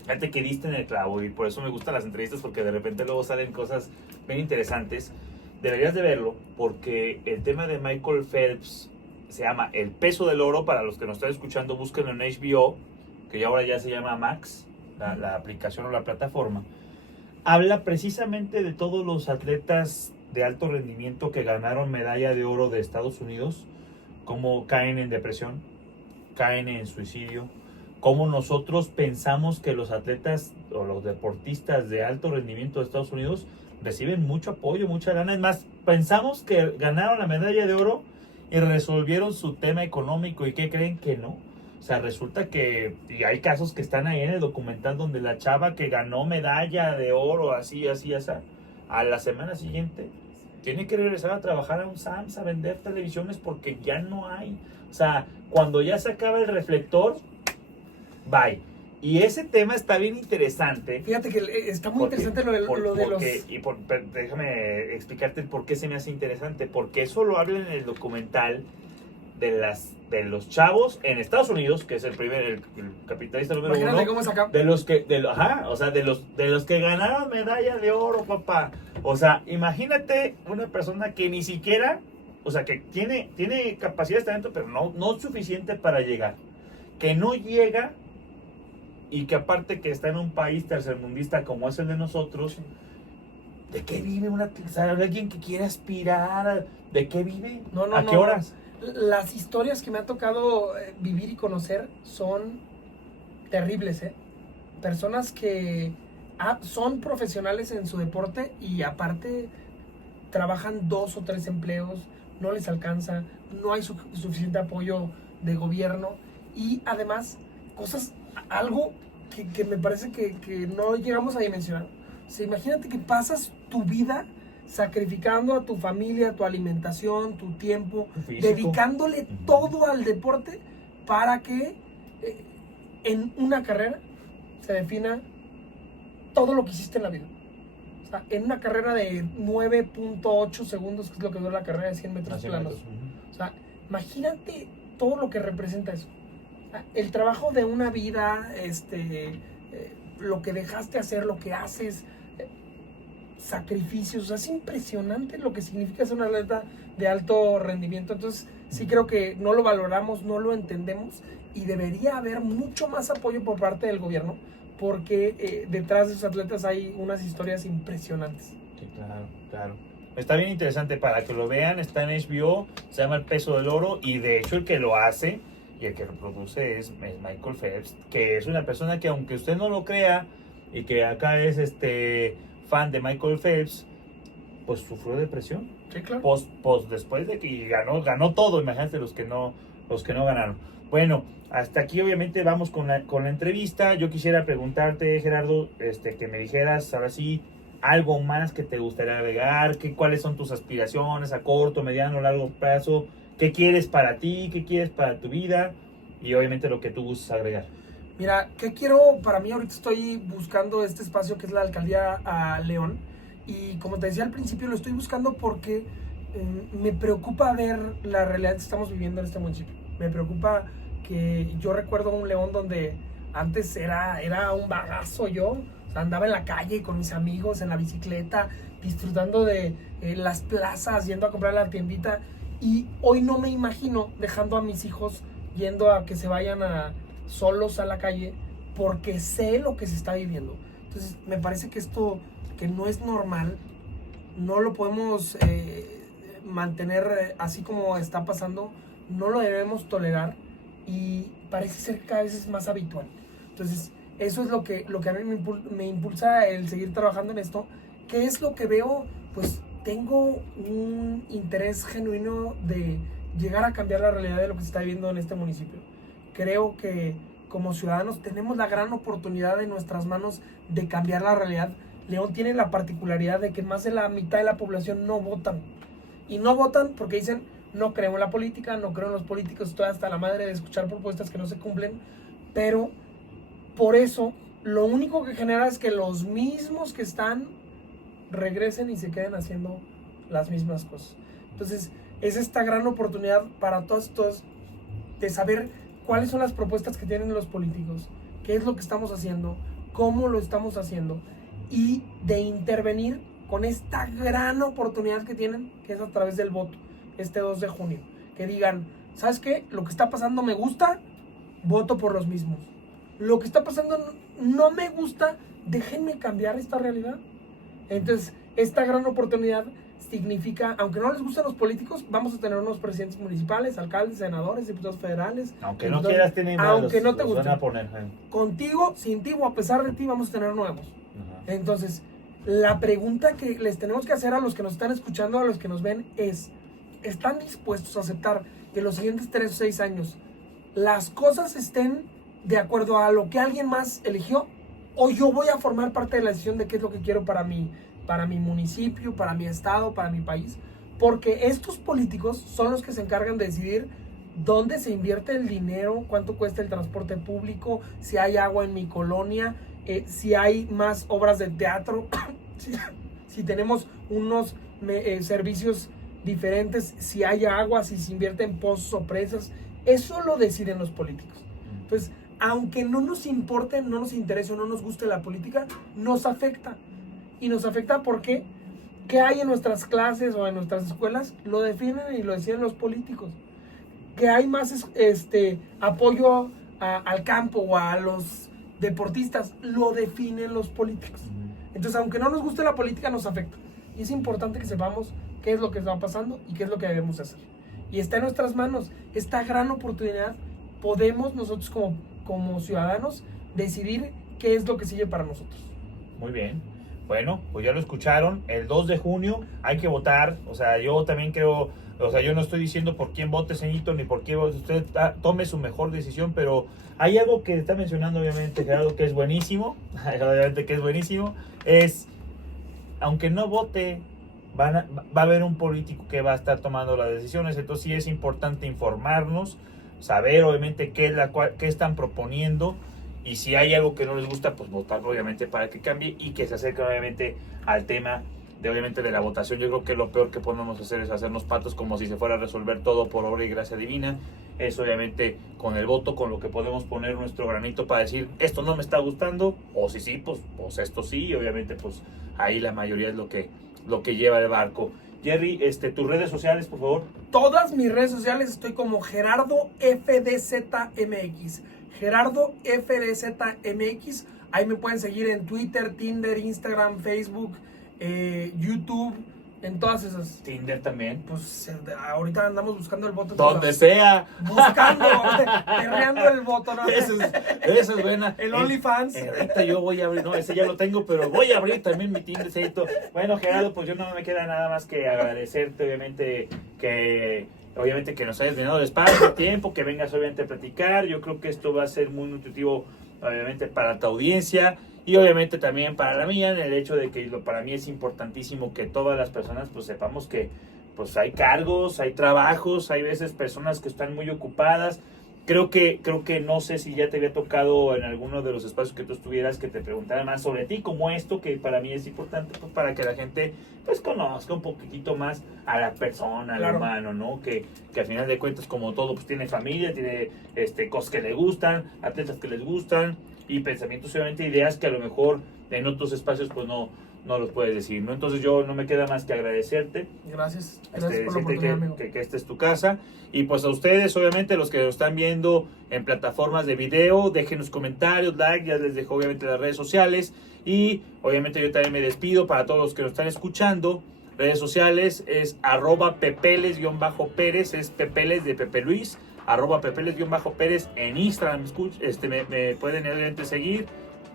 Fíjate que diste en el clavo y por eso me gustan las entrevistas, porque de repente luego salen cosas bien interesantes. Deberías de verlo porque el tema de Michael Phelps se llama El peso del oro. Para los que nos están escuchando, búsquenlo en HBO, que ahora ya se llama Max, la aplicación o la plataforma. Habla precisamente de todos los atletas de alto rendimiento que ganaron medalla de oro de Estados Unidos, cómo caen en depresión, caen en suicidio, cómo nosotros pensamos que los atletas o los deportistas de alto rendimiento de Estados Unidos reciben mucho apoyo, mucha lana. Es más, pensamos que ganaron la medalla de oro y resolvieron su tema económico, y ¿qué creen? Que no. O sea, resulta que, y hay casos que están ahí en el documental donde la chava que ganó medalla de oro, así, a la semana siguiente tiene que regresar a trabajar a un Sam's a vender televisiones porque ya no hay. O sea, cuando ya se acaba el reflector, bye. Y ese tema está bien interesante. Fíjate que está muy interesante lo de los... Déjame explicarte por qué se me hace interesante. Porque eso lo habla en el documental de los chavos en Estados Unidos, que es el capitalista número Imagínate uno. cómo es acá. De los que ganaron medalla de oro, papá. O sea, imagínate una persona que ni siquiera, o sea, que tiene capacidad de talento, pero no suficiente para llegar. Que no llega, y que aparte que está en un país tercermundista como es el de nosotros. ¿De qué vive alguien que quiere aspirar? ¿De qué vive? ¿A qué horas? Las historias que me ha tocado vivir y conocer son terribles, ¿eh? Personas que son profesionales en su deporte y aparte trabajan 2 o 3 empleos, no les alcanza, no hay suficiente apoyo de gobierno y además algo que me parece que no llegamos a dimensionar. O sea, imagínate que pasas tu vida sacrificando a tu familia, tu alimentación, tu tiempo, dedicándole todo al deporte para que en una carrera se defina todo lo que hiciste en la vida. O sea, en una carrera de 9.8 segundos, que es lo que dura la carrera de 100 metros planos. O sea, imagínate todo lo que representa eso. O sea, el trabajo de una vida, lo que dejaste hacer, lo que haces, sacrificios, o sea, es impresionante lo que significa ser un atleta de alto rendimiento. Entonces sí creo que no lo valoramos, no lo entendemos y debería haber mucho más apoyo por parte del gobierno porque detrás de esos atletas hay unas historias impresionantes. Sí, claro. Está bien interesante para que lo vean, está en HBO, se llama El peso del oro y de hecho el que lo hace y el que lo produce es Michael Phelps, que es una persona que aunque usted no lo crea y que acá es fan de Michael Phelps, pues sufrió depresión. Sí, claro. Después de que ganó todo, imagínate los que no ganaron. Bueno, hasta aquí obviamente vamos con la entrevista. Yo quisiera preguntarte, Gerardo, que me dijeras ahora sí algo más que te gustaría agregar, cuáles son tus aspiraciones a corto, mediano, largo plazo, qué quieres para ti, qué quieres para tu vida y obviamente lo que tú gustes agregar. Mira, ¿qué quiero para mí? Ahorita estoy buscando este espacio que es la alcaldía a León y como te decía al principio lo estoy buscando porque me preocupa ver la realidad que estamos viviendo en este municipio. Me preocupa que yo recuerdo un León donde antes era un bagazo yo, o sea, andaba en la calle con mis amigos en la bicicleta, disfrutando de las plazas, yendo a comprar la tiendita y hoy no me imagino dejando a mis hijos yendo a que se vayan solos a la calle porque sé lo que se está viviendo. Entonces me parece que esto que no es normal, no lo podemos mantener así como está pasando, no lo debemos tolerar y parece ser cada vez más habitual. Entonces eso es lo que a mí me impulsa el seguir trabajando en esto. ¿Qué es lo que veo? Pues tengo un interés genuino de llegar a cambiar la realidad de lo que se está viviendo en este municipio. Creo que como ciudadanos tenemos la gran oportunidad en nuestras manos de cambiar la realidad. León tiene la particularidad de que más de la mitad de la población no votan. Y no votan porque dicen, no creo en la política, no creo en los políticos, estoy hasta la madre de escuchar propuestas que no se cumplen. Pero por eso, lo único que genera es que los mismos que están regresen y se queden haciendo las mismas cosas. Entonces, es esta gran oportunidad para todos de saber cuáles son las propuestas que tienen los políticos, qué es lo que estamos haciendo, cómo lo estamos haciendo, y de intervenir con esta gran oportunidad que tienen, que es a través del voto, este 2 de junio. Que digan, ¿sabes qué? Lo que está pasando me gusta, voto por los mismos. Lo que está pasando no me gusta, déjenme cambiar esta realidad. Entonces, esta gran oportunidad significa, aunque no les gusten los políticos, vamos a tener unos presidentes municipales, alcaldes, senadores, diputados federales. Aunque diputados, no quieras tener aunque no te los van gusten. a poner. Contigo, sin ti o a pesar de ti, vamos a tener nuevos. Entonces, la pregunta que les tenemos que hacer a los que nos están escuchando, a los que nos ven, es, ¿están dispuestos a aceptar que los siguientes 3 o 6 años las cosas estén de acuerdo a lo que alguien más eligió? ¿O yo voy a formar parte de la decisión de qué es lo que quiero para mi municipio, para mi estado, para mi país? Porque estos políticos son los que se encargan de decidir dónde se invierte el dinero, cuánto cuesta el transporte público, si hay agua en mi colonia, si hay más obras de teatro, si tenemos unos servicios diferentes, si hay agua, si se invierte en pozos o presas. Eso lo deciden los políticos. Entonces, aunque no nos importe, no nos interese o no nos guste la política, nos afecta. Y nos afecta porque ¿qué hay en nuestras clases o en nuestras escuelas? Lo definen y lo deciden los políticos. Que hay más apoyo al campo o a los deportistas, lo definen los políticos. Entonces, aunque no nos guste la política, nos afecta. Y es importante que sepamos qué es lo que está pasando y qué es lo que debemos hacer. Y está en nuestras manos esta gran oportunidad. Podemos nosotros como ciudadanos decidir qué es lo que sigue para nosotros. Muy bien. Bueno, pues ya lo escucharon. El 2 de junio hay que votar. O sea, yo también creo... O sea, yo no estoy diciendo por quién vote, señorito, ni por qué vote. Usted tome su mejor decisión, pero hay algo que está mencionando, obviamente, Gerardo, que es buenísimo. Obviamente que es buenísimo. Es, aunque no vote, va a haber un político que va a estar tomando las decisiones. Entonces sí es importante informarnos, saber, obviamente, qué están proponiendo. Y si hay algo que no les gusta, pues votar, obviamente, para que cambie y que se acerque, obviamente, al tema de la votación. Yo creo que lo peor que podemos hacer es hacernos patos como si se fuera a resolver todo por obra y gracia divina. Es obviamente con el voto, con lo que podemos poner nuestro granito para decir, esto no me está gustando, o si sí, pues esto sí, y obviamente pues ahí la mayoría es lo que lleva el barco. Jerry, tus redes sociales, por favor. Todas mis redes sociales estoy como Gerardo FDZMX. Gerardo FDZMX. Ahí me pueden seguir en Twitter, Tinder, Instagram, Facebook, YouTube, en todas esas. Tinder también. Pues ahorita andamos buscando el voto. Donde sea. Buscando, perreando el voto, ¿no? Eso es buena. El OnlyFans. Ahorita yo voy a abrir, no, ese ya lo tengo, pero voy a abrir también mi Tinder. Bueno, Gerardo, pues yo no me queda nada más que agradecerte, obviamente, que nos hayas brindado el espacio, el tiempo, que vengas obviamente a platicar. Yo creo que esto va a ser muy nutritivo, obviamente, para tu audiencia. Y obviamente también para la mía, en el hecho de que para mí es importantísimo que todas las personas pues sepamos que pues hay cargos, hay trabajos, hay veces personas que están muy ocupadas. Creo que no sé si ya te había tocado en alguno de los espacios que tú estuvieras que te preguntara más sobre ti, como esto, que para mí es importante pues, para que la gente pues conozca un poquitito más a la persona, al humano, ¿no? Que al final de cuentas, como todo, pues tiene familia, tiene cosas que le gustan, atletas que les gustan, y pensamientos, obviamente, ideas que a lo mejor en otros espacios pues no los puedes decir, ¿no? Entonces yo no me queda más que agradecerte. Gracias por la oportunidad, amigo. Que esta es tu casa. Y pues a ustedes, obviamente, los que nos están viendo en plataformas de video, dejen los comentarios, like, ya les dejo obviamente las redes sociales. Y obviamente yo también me despido para todos los que nos están escuchando. Redes sociales es @pepeles_Pérez, es Pepeles de Pepe Luis, @Pepeles_Pérez en Instagram. Me pueden obviamente seguir.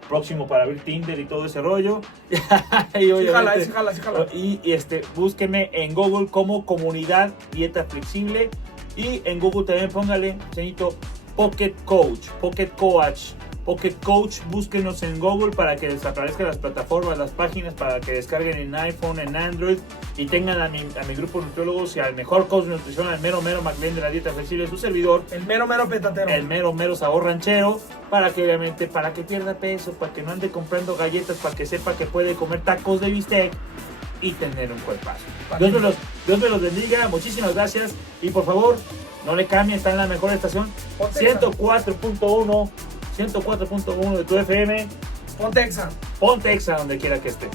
Próximo para abrir Tinder y todo ese rollo. Y obviamente, jala. Y búsquenme en Google como Comunidad Dieta Flexible. Y en Google también póngale, señorito, Pocket Coach, Pocket Coach, búsquenos en Google para que les aparezcan las plataformas, las páginas, para que descarguen en iPhone, en Android y tengan a mi grupo de nutriólogos y al mejor coach de nutrición, al mero McLean de la dieta flexible, su servidor, El mero petatero. el mero sabor ranchero, para que obviamente, para que pierda peso, para que no ande comprando galletas, para que sepa que puede comer tacos de bistec y tener un cuerpazo. Dios me los bendiga, muchísimas gracias y por favor, no le cambien, está en la mejor estación, 104.1 de tu FM. Ponte Exa. Ponte Exa donde quiera que estés.